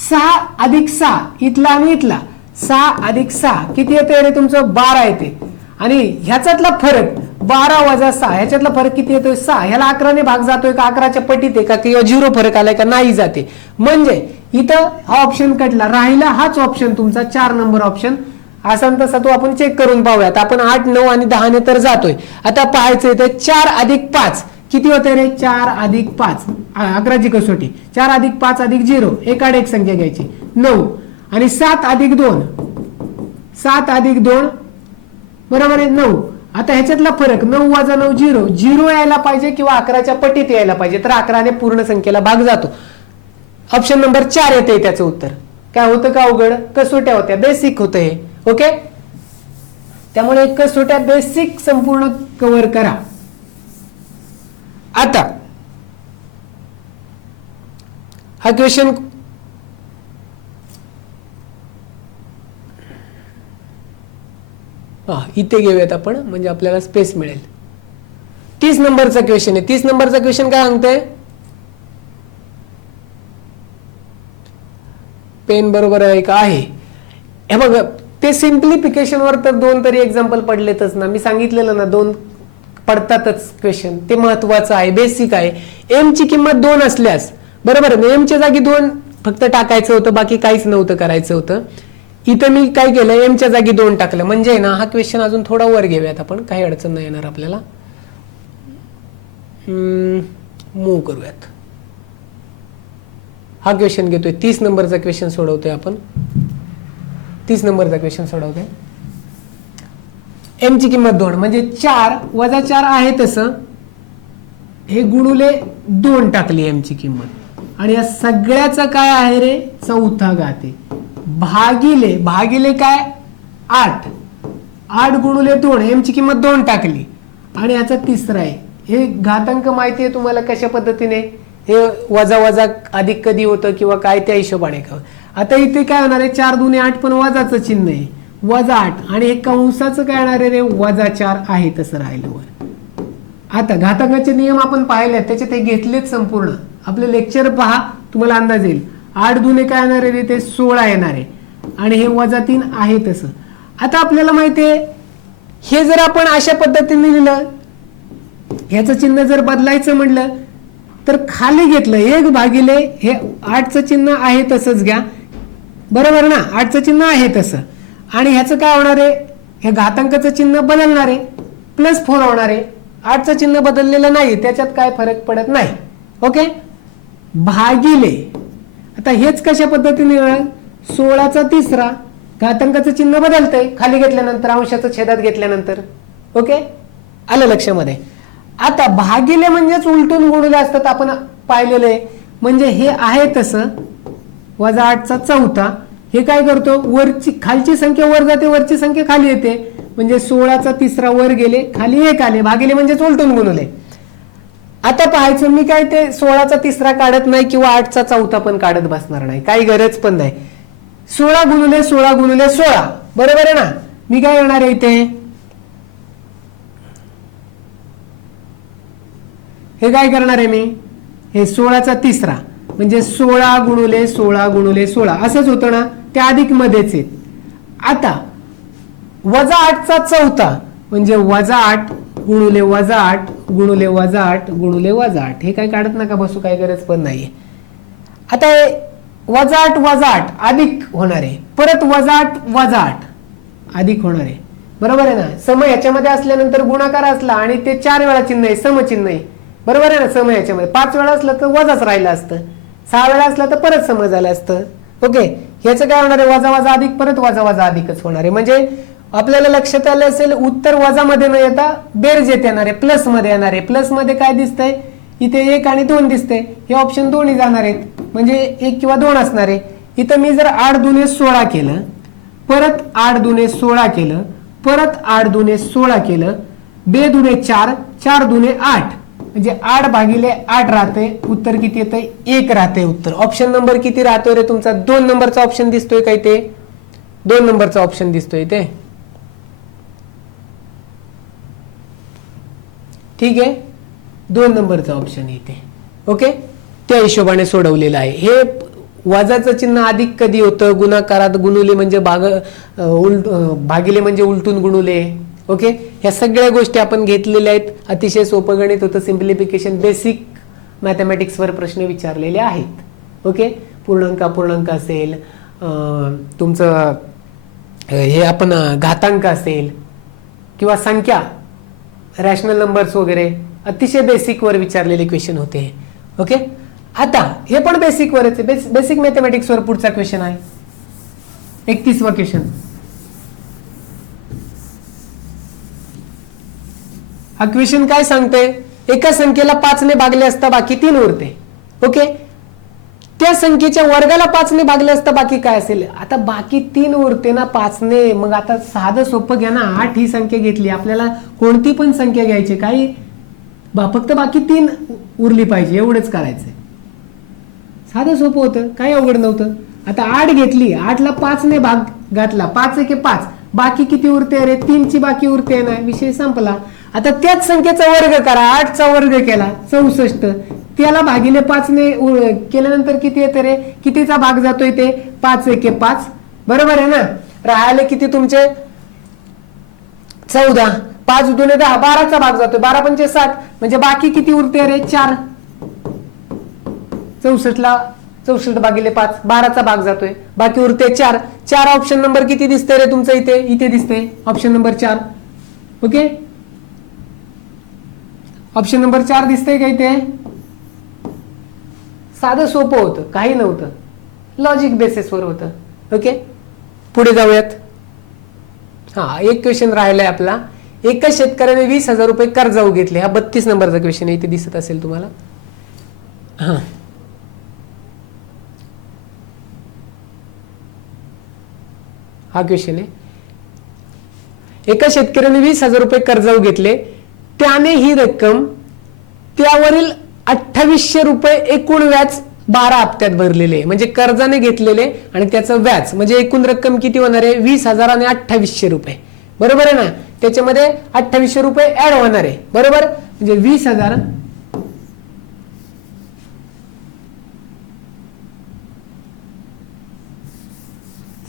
6 अधिक 6 इथला आणि इथला, 6 अधिक 6 किती येते रे तुमचं, 12 येते. आणि ह्याच्यातला फरक 12 वजा 6, ह्याच्यातला फरक किती येतोय, 6. ह्याला 11 ने भाग जातोय का, 11च्या पटीत आहे का, किंवा 0 फरक आलाय का, नाही जाते. म्हणजे इथं हा ऑप्शन कटला, राहिला हाच ऑप्शन तुमचा 4 नंबर ऑप्शन. असा तसा तो आपण चेक करून पाहूयात. आपण 8 9 आणि 10 ने तर जातोय. आता पाहायचं इथे 4 अधिक 5 किती होते रे, 4 अधिक 5, 11 ची कसोटी, 4 अधिक 5 अधिक 0, एकाड एक संख्या घ्यायची 9, आणि 7 अधिक 2, 7 अधिक 2 बरोबर आहे 9. आता ह्याच्यातला फरक 9 वजा 9 0, 0 यायला पाहिजे किंवा 11च्या पटीत यायला पाहिजे. तर 11 ने पूर्ण संख्येला भाग जातो. ऑप्शन नंबर 4 येते त्याचं उत्तर. काय होतं का अवघड, कसोट्या होत्या, बेसिक होतं हे. ओके, त्यामुळे कसोट्या बेसिक संपूर्ण कव्हर करा. आता हा क्वेश्चन इथे घेऊयात आपण, म्हणजे आपल्याला स्पेस मिळेल. 30 नंबरचा क्वेश्चन आहे. 30 नंबरचा क्वेश्चन काय सांगतोय, पेन बरोबर आहे का, आहे. हे बघ, ते सिम्प्लिफिकेशन वर तर 2 तरी एक्झाम्पल पडलेतच ना. मी सांगितलेलं ना 2 पडतातच क्वेश्चन, ते महत्वाचं आहे, बेसिक आहे. एम ची किंमत 2 असल्यास बरोबर, एम च्या जागी 2 फक्त टाकायचं होतं, बाकी काहीच नव्हतं करायचं होतं. इथं मी काय केलं, एमच्या जागी 2 टाकलं. म्हणजे ना हा क्वेश्चन अजून थोडा वर घेऊयात आपण, काही अडचण नाही येणार आपल्याला. मूव्ह करूयात. हा क्वेश्चन घेतोय, 30 नंबरचा क्वेश्चन सोडवतोय आपण. 30 नंबरचा क्वेश्चन सोडवतोय. एम ची किंमत 2 म्हणजे 4 वजा 4 आहे तसं हे गुणुले 2 टाकली एम ची किंमत. आणि या सगळ्याचं काय आहे रे, चौथा घात आहे. भागिले काय 8. 8 गुणुले 2, एम ची किंमत 2 टाकली. आणि याचा तिसरा आहे. हे घातांक माहिती आहे तुम्हाला कशा पद्धतीने हे वजा वजा अधिक कधी होतं किंवा काय त्या हिशोबाने का. आता इथे काय होणार आहे, 4 दुने 8 पण वजाचं चिन्ह आहे, वजा 8. आणि हे कंसाचं काय येणार आहे रे, वजा 4 आहे तसं राहिलं वर. आता घातांकाचे नियम आपण पाहिले, त्याच्यात हे घेतलेच संपूर्ण. आपले लेक्चर पहा, तुम्हाला अंदाज येईल. 8 दुने काय येणार आहे रे, ते 16 येणार आहे. आणि हे वजा 3 आहे तसं. आता आपल्याला माहिती आहे, हे जर आपण अशा पद्धतीने लिहिलं, ह्याचं चिन्ह जर बदलायचं म्हटलं तर खाली घेतलं 1 भागिले हे 8चं चिन्ह आहे तसंच घ्या, बरोबर ना. 8चं चिन्ह आहे तसं. आणि ह्याचं काय होणार आहे, हे घातांकाचं चिन्ह बदलणार आहे, +4 होणार आहे. 8चं चिन्ह बदललेलं नाही, त्याच्यात काय फरक पडत नाही. ओके. भागिले आता हेच कशा पद्धतीने 16चा तिसरा, घातांकाचं चिन्ह बदलतंय खाली घेतल्यानंतर, अंशाचं छेदात घेतल्यानंतर. ओके, आलं लक्षामध्ये. आता भागिले म्हणजेच उलटून गुणुले असतात, आपण पाहिलेलं आहे. म्हणजे हे आहे तसं वजा 8चा चौथा. हे काय करतो, वरची खालची संख्या वर जाते, वरची संख्या खाली येते. म्हणजे 16चा तिसरा वर गेले, खाली 1 आले. भागिले म्हणजेच उलटून गुणुले. आता पाहायचं, मी काय ते 16चा तिसरा काढत नाही किंवा 8चा चौथा पण काढत बसणार नाही, काही गरज पण नाही. 16 गुणुले 16 गुणुले 16, बरोबर आहे ना. मी काय करणार आहे इथे, हे काय करणार आहे मी, हे 16चा तिसरा म्हणजे 16 गुणुले 16 गुणुले 16 असंच होतं ना, ते अधिक मध्येच आहेत. आता वजा 8चा चौथा म्हणजे वजा 8 गुणुले वजा 8 गुणुले वजा 8 गुणुले वजा 8. हे काय काढत नका बसू, काही गरज पण नाहीये. आता वजा 8 अधिक होणार आहे, परत वजा 8 अधिक होणार आहे, बरोबर आहे ना. सम याच्यामध्ये असल्यानंतर गुणाकार असला आणि ते 4 वेळा चिन्ह आहे, समचिन्ह आहे, बरोबर आहे ना. सम याच्यामध्ये 5 वेळा असलं तर वजाच राहिलं असतं, 6 वेळा असलं तर परत सम झालं असतं. ओके, ह्याचं काय होणार आहे, वजा वजा अधिक परत वजा वजा अधिकच होणार आहे. म्हणजे आपल्याला लक्षात आलं असेल, उत्तर वजा मध्ये न येता बेरजेत येणार आहे, प्लस मध्ये येणार आहे. प्लस मध्ये काय दिसतंय इथे, 1 आणि 2 दिसते. हे ऑप्शन दोन्ही जाणार आहेत, म्हणजे 1 किंवा 2 असणार आहे. इथं मी जर 8 दुने 16 केलं, परत 8 दुने 16 केलं, परत 8 दुने 16 केलं, 2 दुने 4 4 दुने 8 म्हणजे 8 भागिले 8 राहते. उत्तर किती येतंय, 1 राहते उत्तर. ऑप्शन नंबर किती राहतोय रे तुमचा, 2 नंबरचा ऑप्शन दिसतोय का इथे, 2 नंबरचा ऑप्शन दिसतोय इथे. ठीक आहे, 2 नंबरचा ऑप्शन इथे. ओके, त्या हिशोबाने सोडवलेलं आहे. हे वजाचं चिन्ह अधिक कधी होतं, गुणाकारात, गुणुले म्हणजे भागिले म्हणजे उलटून गुणुले. ओके, ह्या सगळ्या गोष्टी आपण घेतलेल्या आहेत. अतिशय सोपं गणित होतं, सिम्प्लिफिकेशन, बेसिक मॅथमॅटिक्सवर प्रश्न विचारलेले आहेत. ओके, पूर्णांक असेल, तुमचं हे आपण घातांक असेल किंवा संख्या, रॅशनल नंबर्स वगैरे, अतिशय बेसिक वर विचारलेले क्वेश्चन होते. ओके, आता हे पण बेसिक वरच आहे, बेसिक मॅथमॅटिक्स वर पुढचा क्वेश्चन आहे, 31वा क्वेश्चन. हा क्वेश्चन काय सांगते, एका संख्येला 5 ने भागले असता बाकी 3 उरते. ओके, त्या संख्येच्या वर्गाला 5 ने भागले असता बाकी काय असेल. आता बाकी 3 उरते ना 5 ने. मग आता साधं सोपं घ्या ना, 8 ही संख्या घेतली, आपल्याला कोणती पण संख्या घ्यायची, काही फक्त बाकी 3 उरली पाहिजे, एवढंच करायचंय. साधं सोपं होतं, काही अवघड नव्हतं. आता 8 घेतली, 8ला 5 ने भाग घातला, 5 1 5, बाकी किती उरते अरे, 3 ची बाकी उरते ना, विषय संपला. आता त्याच संख्येचा वर्ग करा, 8चा वर्ग केला 64, त्याला भागिले 5 ने केल्यानंतर किती येते रे, कितीचा भाग जातोय ते, 5 1 5, बरोबर आहे ना. राहिले किती तुमचे 14, 5 दुने 10, 12चा भाग जातोय, 12 पंचे 60, म्हणजे बाकी किती उरते रे, 4. 64ला 64 भागिले 5 12चा भाग जातोय, बाकी उरते 4. 4 ऑप्शन नंबर किती दिसते रे तुमचं इथे? इथे दिसते option number 4. Okay, option number 4 दिसतंय का इथे? साधं सोपं होतं, काही नव्हतं, लॉजिक बेसिसवर होतं. ओके, पुढे जाऊयात. हा, एक क्वेश्चन राहिलाय आपला. एका शेतकऱ्याने 20,000 रुपये कर्जाऊ घेतले. हा 32 नंबरचा क्वेश्चन आहे, इथे दिसत असेल तुम्हाला. हा, हा क्वेश्चन आहे. एका शेतकऱ्याने 20,000 रुपये कर्जाऊ घेतले. त्याने ही रक्कम त्यावरील 2800 रुपये एकूण व्याज 12 हप्त्यात भरलेले, म्हणजे कर्जाने घेतलेले आणि त्याचं व्याज, म्हणजे एकूण रक्कम किती होणार आहे? 20,000 आणि 2800 रुपये. बरोबर आहे ना? त्याच्यामध्ये 2800 रुपये ऍड होणार आहे. बरोबर, म्हणजे 20,000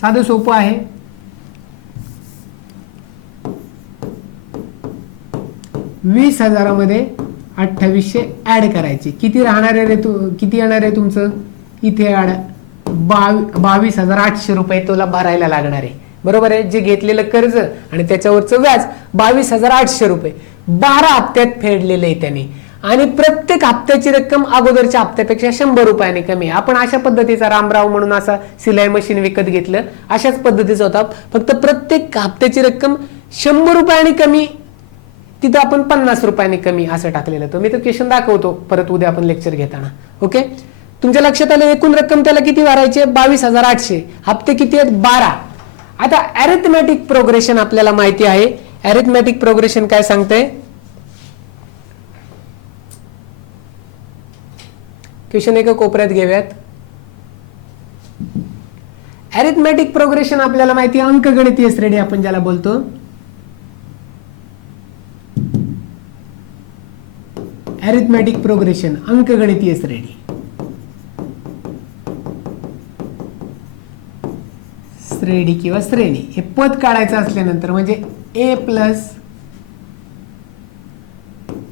साधं सोपं आहे. 20,000 मध्ये 2800 ऍड करायचे. किती राहणार आहे रे? किती येणार आहे तुमचं? इथे ऍड 22,800 रुपये तुला भरायला लागणार आहे. बरोबर आहे, जे घेतलेलं कर्ज आणि त्याच्यावरचं व्याज 22,800 रुपये 12 हप्त्यात फेडलेले आहे त्यांनी. आणि प्रत्येक हप्त्याची रक्कम अगोदरच्या हप्त्यापेक्षा 100 रुपयाने कमी. आपण अशा पद्धतीचा रामराव म्हणून असा सिलाई मशीन विकत घेतलं, अशाच पद्धतीचा होता, फक्त प्रत्येक हप्त्याची रक्कम 100 रुपयाने कमी, तिथं आपण 50 रुपयाने कमी असं टाकलेलं होतं. मी तर क्वेश्चन दाखवतो परत उद्या आपण लेक्चर घेताना. ओके, तुमच्या लक्षात आलं? एकूण रक्कम त्याला किती भरायची? 22,800. हप्ते किती आहेत? 12. आता अरिथमॅटिक प्रोग्रेशन आपल्याला माहिती आहे. अरिथमॅटिक प्रोग्रेशन काय सांगते? क्वेश्चन एका कोपऱ्यात घेऊयात. अरिथमॅटिक प्रोग्रेशन आपल्याला माहिती आहे, अंकगणितीय श्रेणी आपण ज्याला बोलतो. अरिथमॅटिक प्रोग्रेशन, अंकगणितीय श्रेणी. श्रेणी किंवा श्रेणी हे पद काढायचं असल्यानंतर, म्हणजे a plus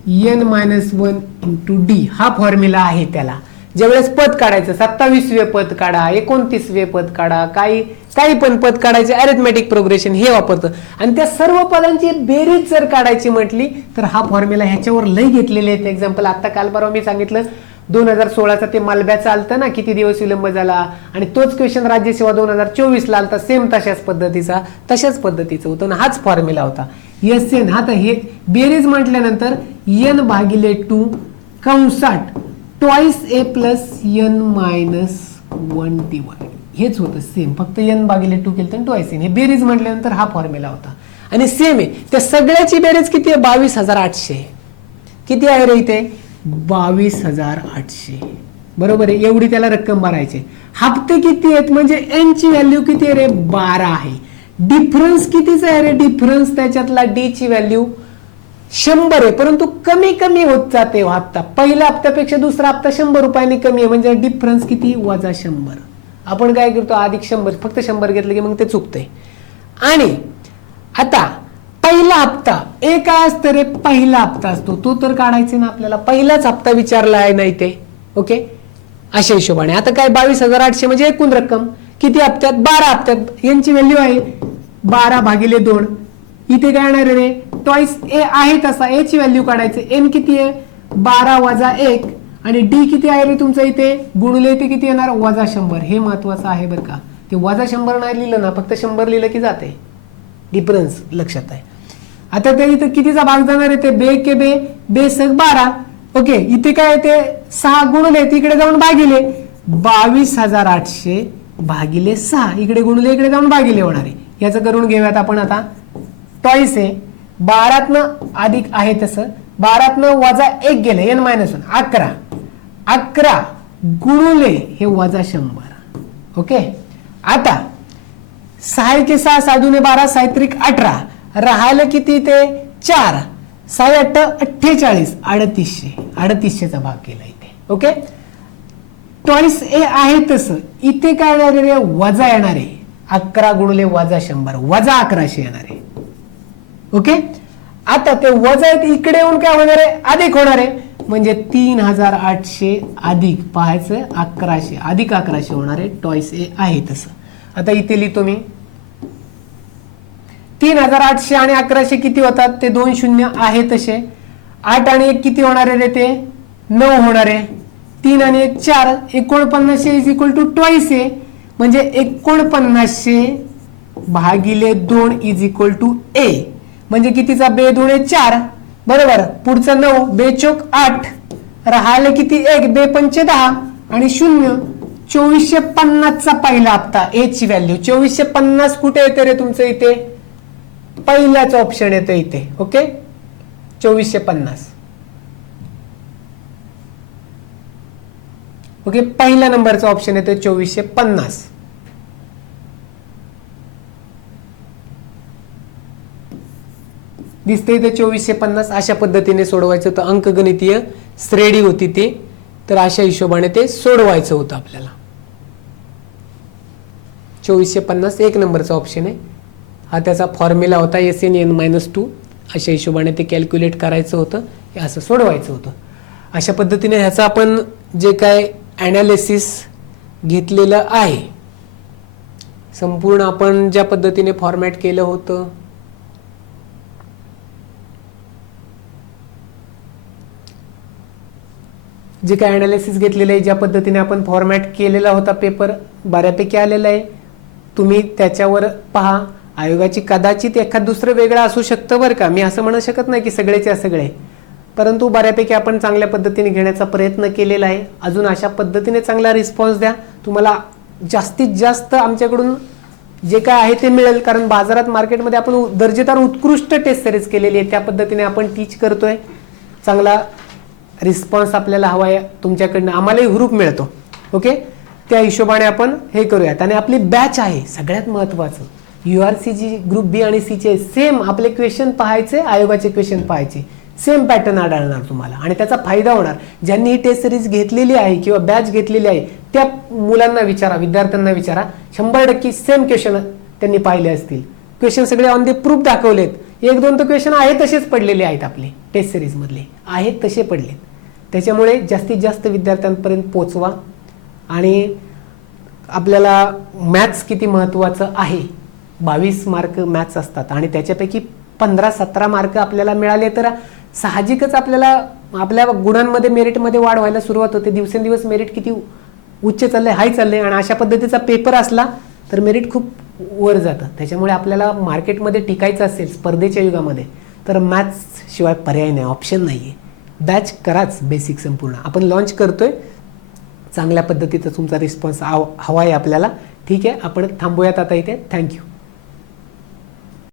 n-1 into d हा फॉर्म्युला आहे त्याला. ज्यावेळेस पद काढायचं, 27वे पद काढा, 29वे पद काढा, काही पण पद काढायचे, अरिथमॅटिक प्रोग्रेशन हे वापरतं. आणि त्या सर्व पदांची बेरीज जर काढायची म्हटली तर हा फॉर्म्युला ह्याच्यावर लय घेतलेले आहेत. एक्झाम्पल आता काल परवा मी सांगितलं 2016चा ते मालब्याचं आलतं ना, किती दिवस विलंब झाला, आणि तोच क्वेश्चन राज्यसेवा 2024ला आलता, सेम तशाच पद्धतीचं होतं ना, हाच फॉर्म्युला होता. SN. आता हे बेरीज म्हटल्यानंतर n/2 कंसात ट्वाइस a प्लस n-1 हेच होतं सेम, फक्त n/2 केलं तर ट्वाइस n. हे बेरीज म्हटल्यानंतर हा फॉर्म्युला होता. आणि सेम आहे, त्या सगळ्याची बेरीज किती आहे? 22,800. किती आहे रे इथे? 22,800. बरोबर आहे, एवढी त्याला रक्कम भरायची. हप्ते किती आहेत? म्हणजे n ची व्हॅल्यू किती आहे रे? 12 आहे. डिफरन्स कितीचा आहे रे? डिफरन्स त्याच्यातला d ची व्हॅल्यू 100 आहे, परंतु कमी कमी होत जाते हप्ता. पहिल्या हप्त्यापेक्षा दुसरा हप्ता 100 रुपयांनी कमी आहे, म्हणजे डिफरन्स किती? -100. आपण काय करतो? +100, फक्त 100 घेतलं की मग ते चुकतंय. आणि आता पहिला हप्ता काय असतं रे? पहिला हप्ता असतो तो तर काढायचा ना आपल्याला. पहिलाच हप्ता विचारला आहे ना इथे. ओके, अशा हिशोबाने आता काय 22,800 म्हणजे एकूण रक्कम किती हप्त्यात? 12 हप्त्यात. यांची व्हॅल्यू आहे 12/2. इथे काय येणार रे? ट्वाइस a आहे तसा a ची व्हॅल्यू काढायचं. n किती आहे? 12 - 1. आणि d किती आहे रे तुमचं इथे? गुणुले इथे किती येणार? -100. हे महत्वाचं आहे बरं का. ते 100 नाही लिहिलं ना, फक्त 100 लिहिलं की जाते. डिफरन्स लक्षात आहे. आता ते इथं कितीचा भाग जाणार आहे? ते बेसक 12. ओके, इथे काय ते 6 गुणुले, तिकडे जाऊन भागिले. 22,800 भागिले 6, इकडे गुणुले, इकडे जाऊन भागिले होणार आहे. याचं करून घेऊयात आपण आता. ट्वाइस आहे, 12तनं अधिक आहे तसं, 12तनं -1 गेलं, n-1 11 गुणुले हे -100. ओके, आता 6 के 6 7 दुने 12 6 त्रिक 18 राहिलं किती? ते 4 6 8 48 3800चा भाग केला इथे. ओके, ट्वाइस a आहे तसं इथे काय येणार रे? वजा येणार आहे. 11 गुणुले -100 -1100 येणार आहे. ओके, आता ते वजा इकडे येऊन काय होणार आहे? अधिक होणार आहे. म्हणजे 3800 अधिक पाहायचं 1100 अधिक 1100 होणार आहे, टॉईस ए आहे तसं. आता इथे लिहितो मी 3800 आणि 1100 किती होतात, ते 2 शून्य आहे तसे. 8 आणि 1 किती होणार आहे रे, ते 9 होणार आहे. 3 आणि 1 4, 49 is equal to twice a, म्हणजे 4900 भागिले 2 इज इक्वल टू ए, म्हणजे कितीचा, बे 2 4, बरोबर. पुढचं 9, बे चोक 8, राहिले किती 1, बे पंचे 10 आणि 0. 2450 चा पहिला हप्ता, ए ची व्हॅल्यू 2450 कुठे येते रे तुमचं, इथे पहिल्याच ऑप्शन येतं इथे. ओके, 2450. ओके, पहिल्या नंबरचा ऑप्शन येतो 2450. दिसते इथे 2450. अशा पद्धतीने सोडवायचं होतं, अंकगणितीय श्रेणी होती ते, तर अशा हिशोबाने ते सोडवायचं होतं आपल्याला. 2450 एक नंबरचा ऑप्शन आहे. हा त्याचा फॉर्म्युला होता, SN(n-2). अशा हिशोबाने ते कॅल्क्युलेट करायचं होतं, हे असं सोडवायचं होतं. अशा पद्धतीने ह्याचं आपण जे काय ॲनालिसिस घेतलेलं आहे, संपूर्ण आपण ज्या पद्धतीने फॉर्मॅट केलं होतं, जे काय ॲनालिसिस घेतलेलं आहे, ज्या पद्धतीने आपण फॉर्मॅट केलेला होता पेपर, बऱ्यापैकी आलेला आहे. तुम्ही त्याच्यावर पहा. आयोगाची कदाचित एखाद दुसरं वेगळं असू शकतं बरं का, मी असं म्हणू शकत नाही की सगळेच्या सगळे, परंतु बऱ्यापैकी आपण चांगल्या पद्धतीने घेण्याचा प्रयत्न केलेला आहे. अजून अशा पद्धतीने चांगला रिस्पॉन्स द्या, तुम्हाला जास्तीत जास्त आमच्याकडून जे काय आहे ते मिळेल. कारण बाजारात, मार्केटमध्ये आपण दर्जेदार उत्कृष्ट टेस्ट सिरीज केलेली आहे, त्या पद्धतीने आपण टीच करतोय. चांगला रिस्पॉन्स आपल्याला हवा आहे तुमच्याकडनं, आम्हालाही हुरूप मिळतो. ओके, त्या हिशोबाने आपण हे करूयात. आणि आपली बॅच आहे सगळ्यात महत्त्वाचं, URCG ग्रुप बी आणि सीचे सेम आपले क्वेश्चन पाहायचे, आयोगाचे क्वेश्चन पाहायचे, सेम पॅटर्न आढळणार तुम्हाला आणि त्याचा फायदा होणार. ज्यांनी ही टेस्ट सिरीज घेतलेली आहे किंवा बॅच घेतलेली आहे त्या मुलांना विचारा, विद्यार्थ्यांना विचारा, 100% सेम क्वेश्चन त्यांनी पाहिले असतील. क्वेश्चन सगळे ऑन द प्रूफ दाखवलेत. 1-2 तर क्वेश्चन आहेत तसेच पडलेले आहेत, आपले टेस्ट सिरीज मधले आहेत तसे पडलेत. त्याच्यामुळे जास्तीत जास्त विद्यार्थ्यांपर्यंत पोचवा. आणि आपल्याला मॅथ्स किती महत्त्वाचं आहे, 22 मार्क मॅथ्स असतात आणि त्याच्यापैकी 15-17 मार्क आपल्याला मिळाले तर साहजिकच आपल्याला आपल्या गुणांमध्ये, मेरिटमध्ये वाढ व्हायला सुरुवात होते. दिवसेंदिवस मेरिट किती उच्च चाललंय, हाय चाललंय, आणि अशा पद्धतीचा पेपर असला तर मेरिट खूप वर जातं. त्याच्यामुळे आपल्याला मार्केटमध्ये टिकायचं असेल स्पर्धेच्या युगामध्ये तर मॅथ्स शिवाय पर्याय नाही, ऑप्शन नाही आहे. बॅच कराच, बेसिक संपूर्ण आपण लॉन्च करतोय. चांगल्या पद्धतीचा तुमचा रिस्पॉन्स हवा आहे आपल्याला. ठीक आहे, आपण थांबूयात आता इथे. थँक्यू.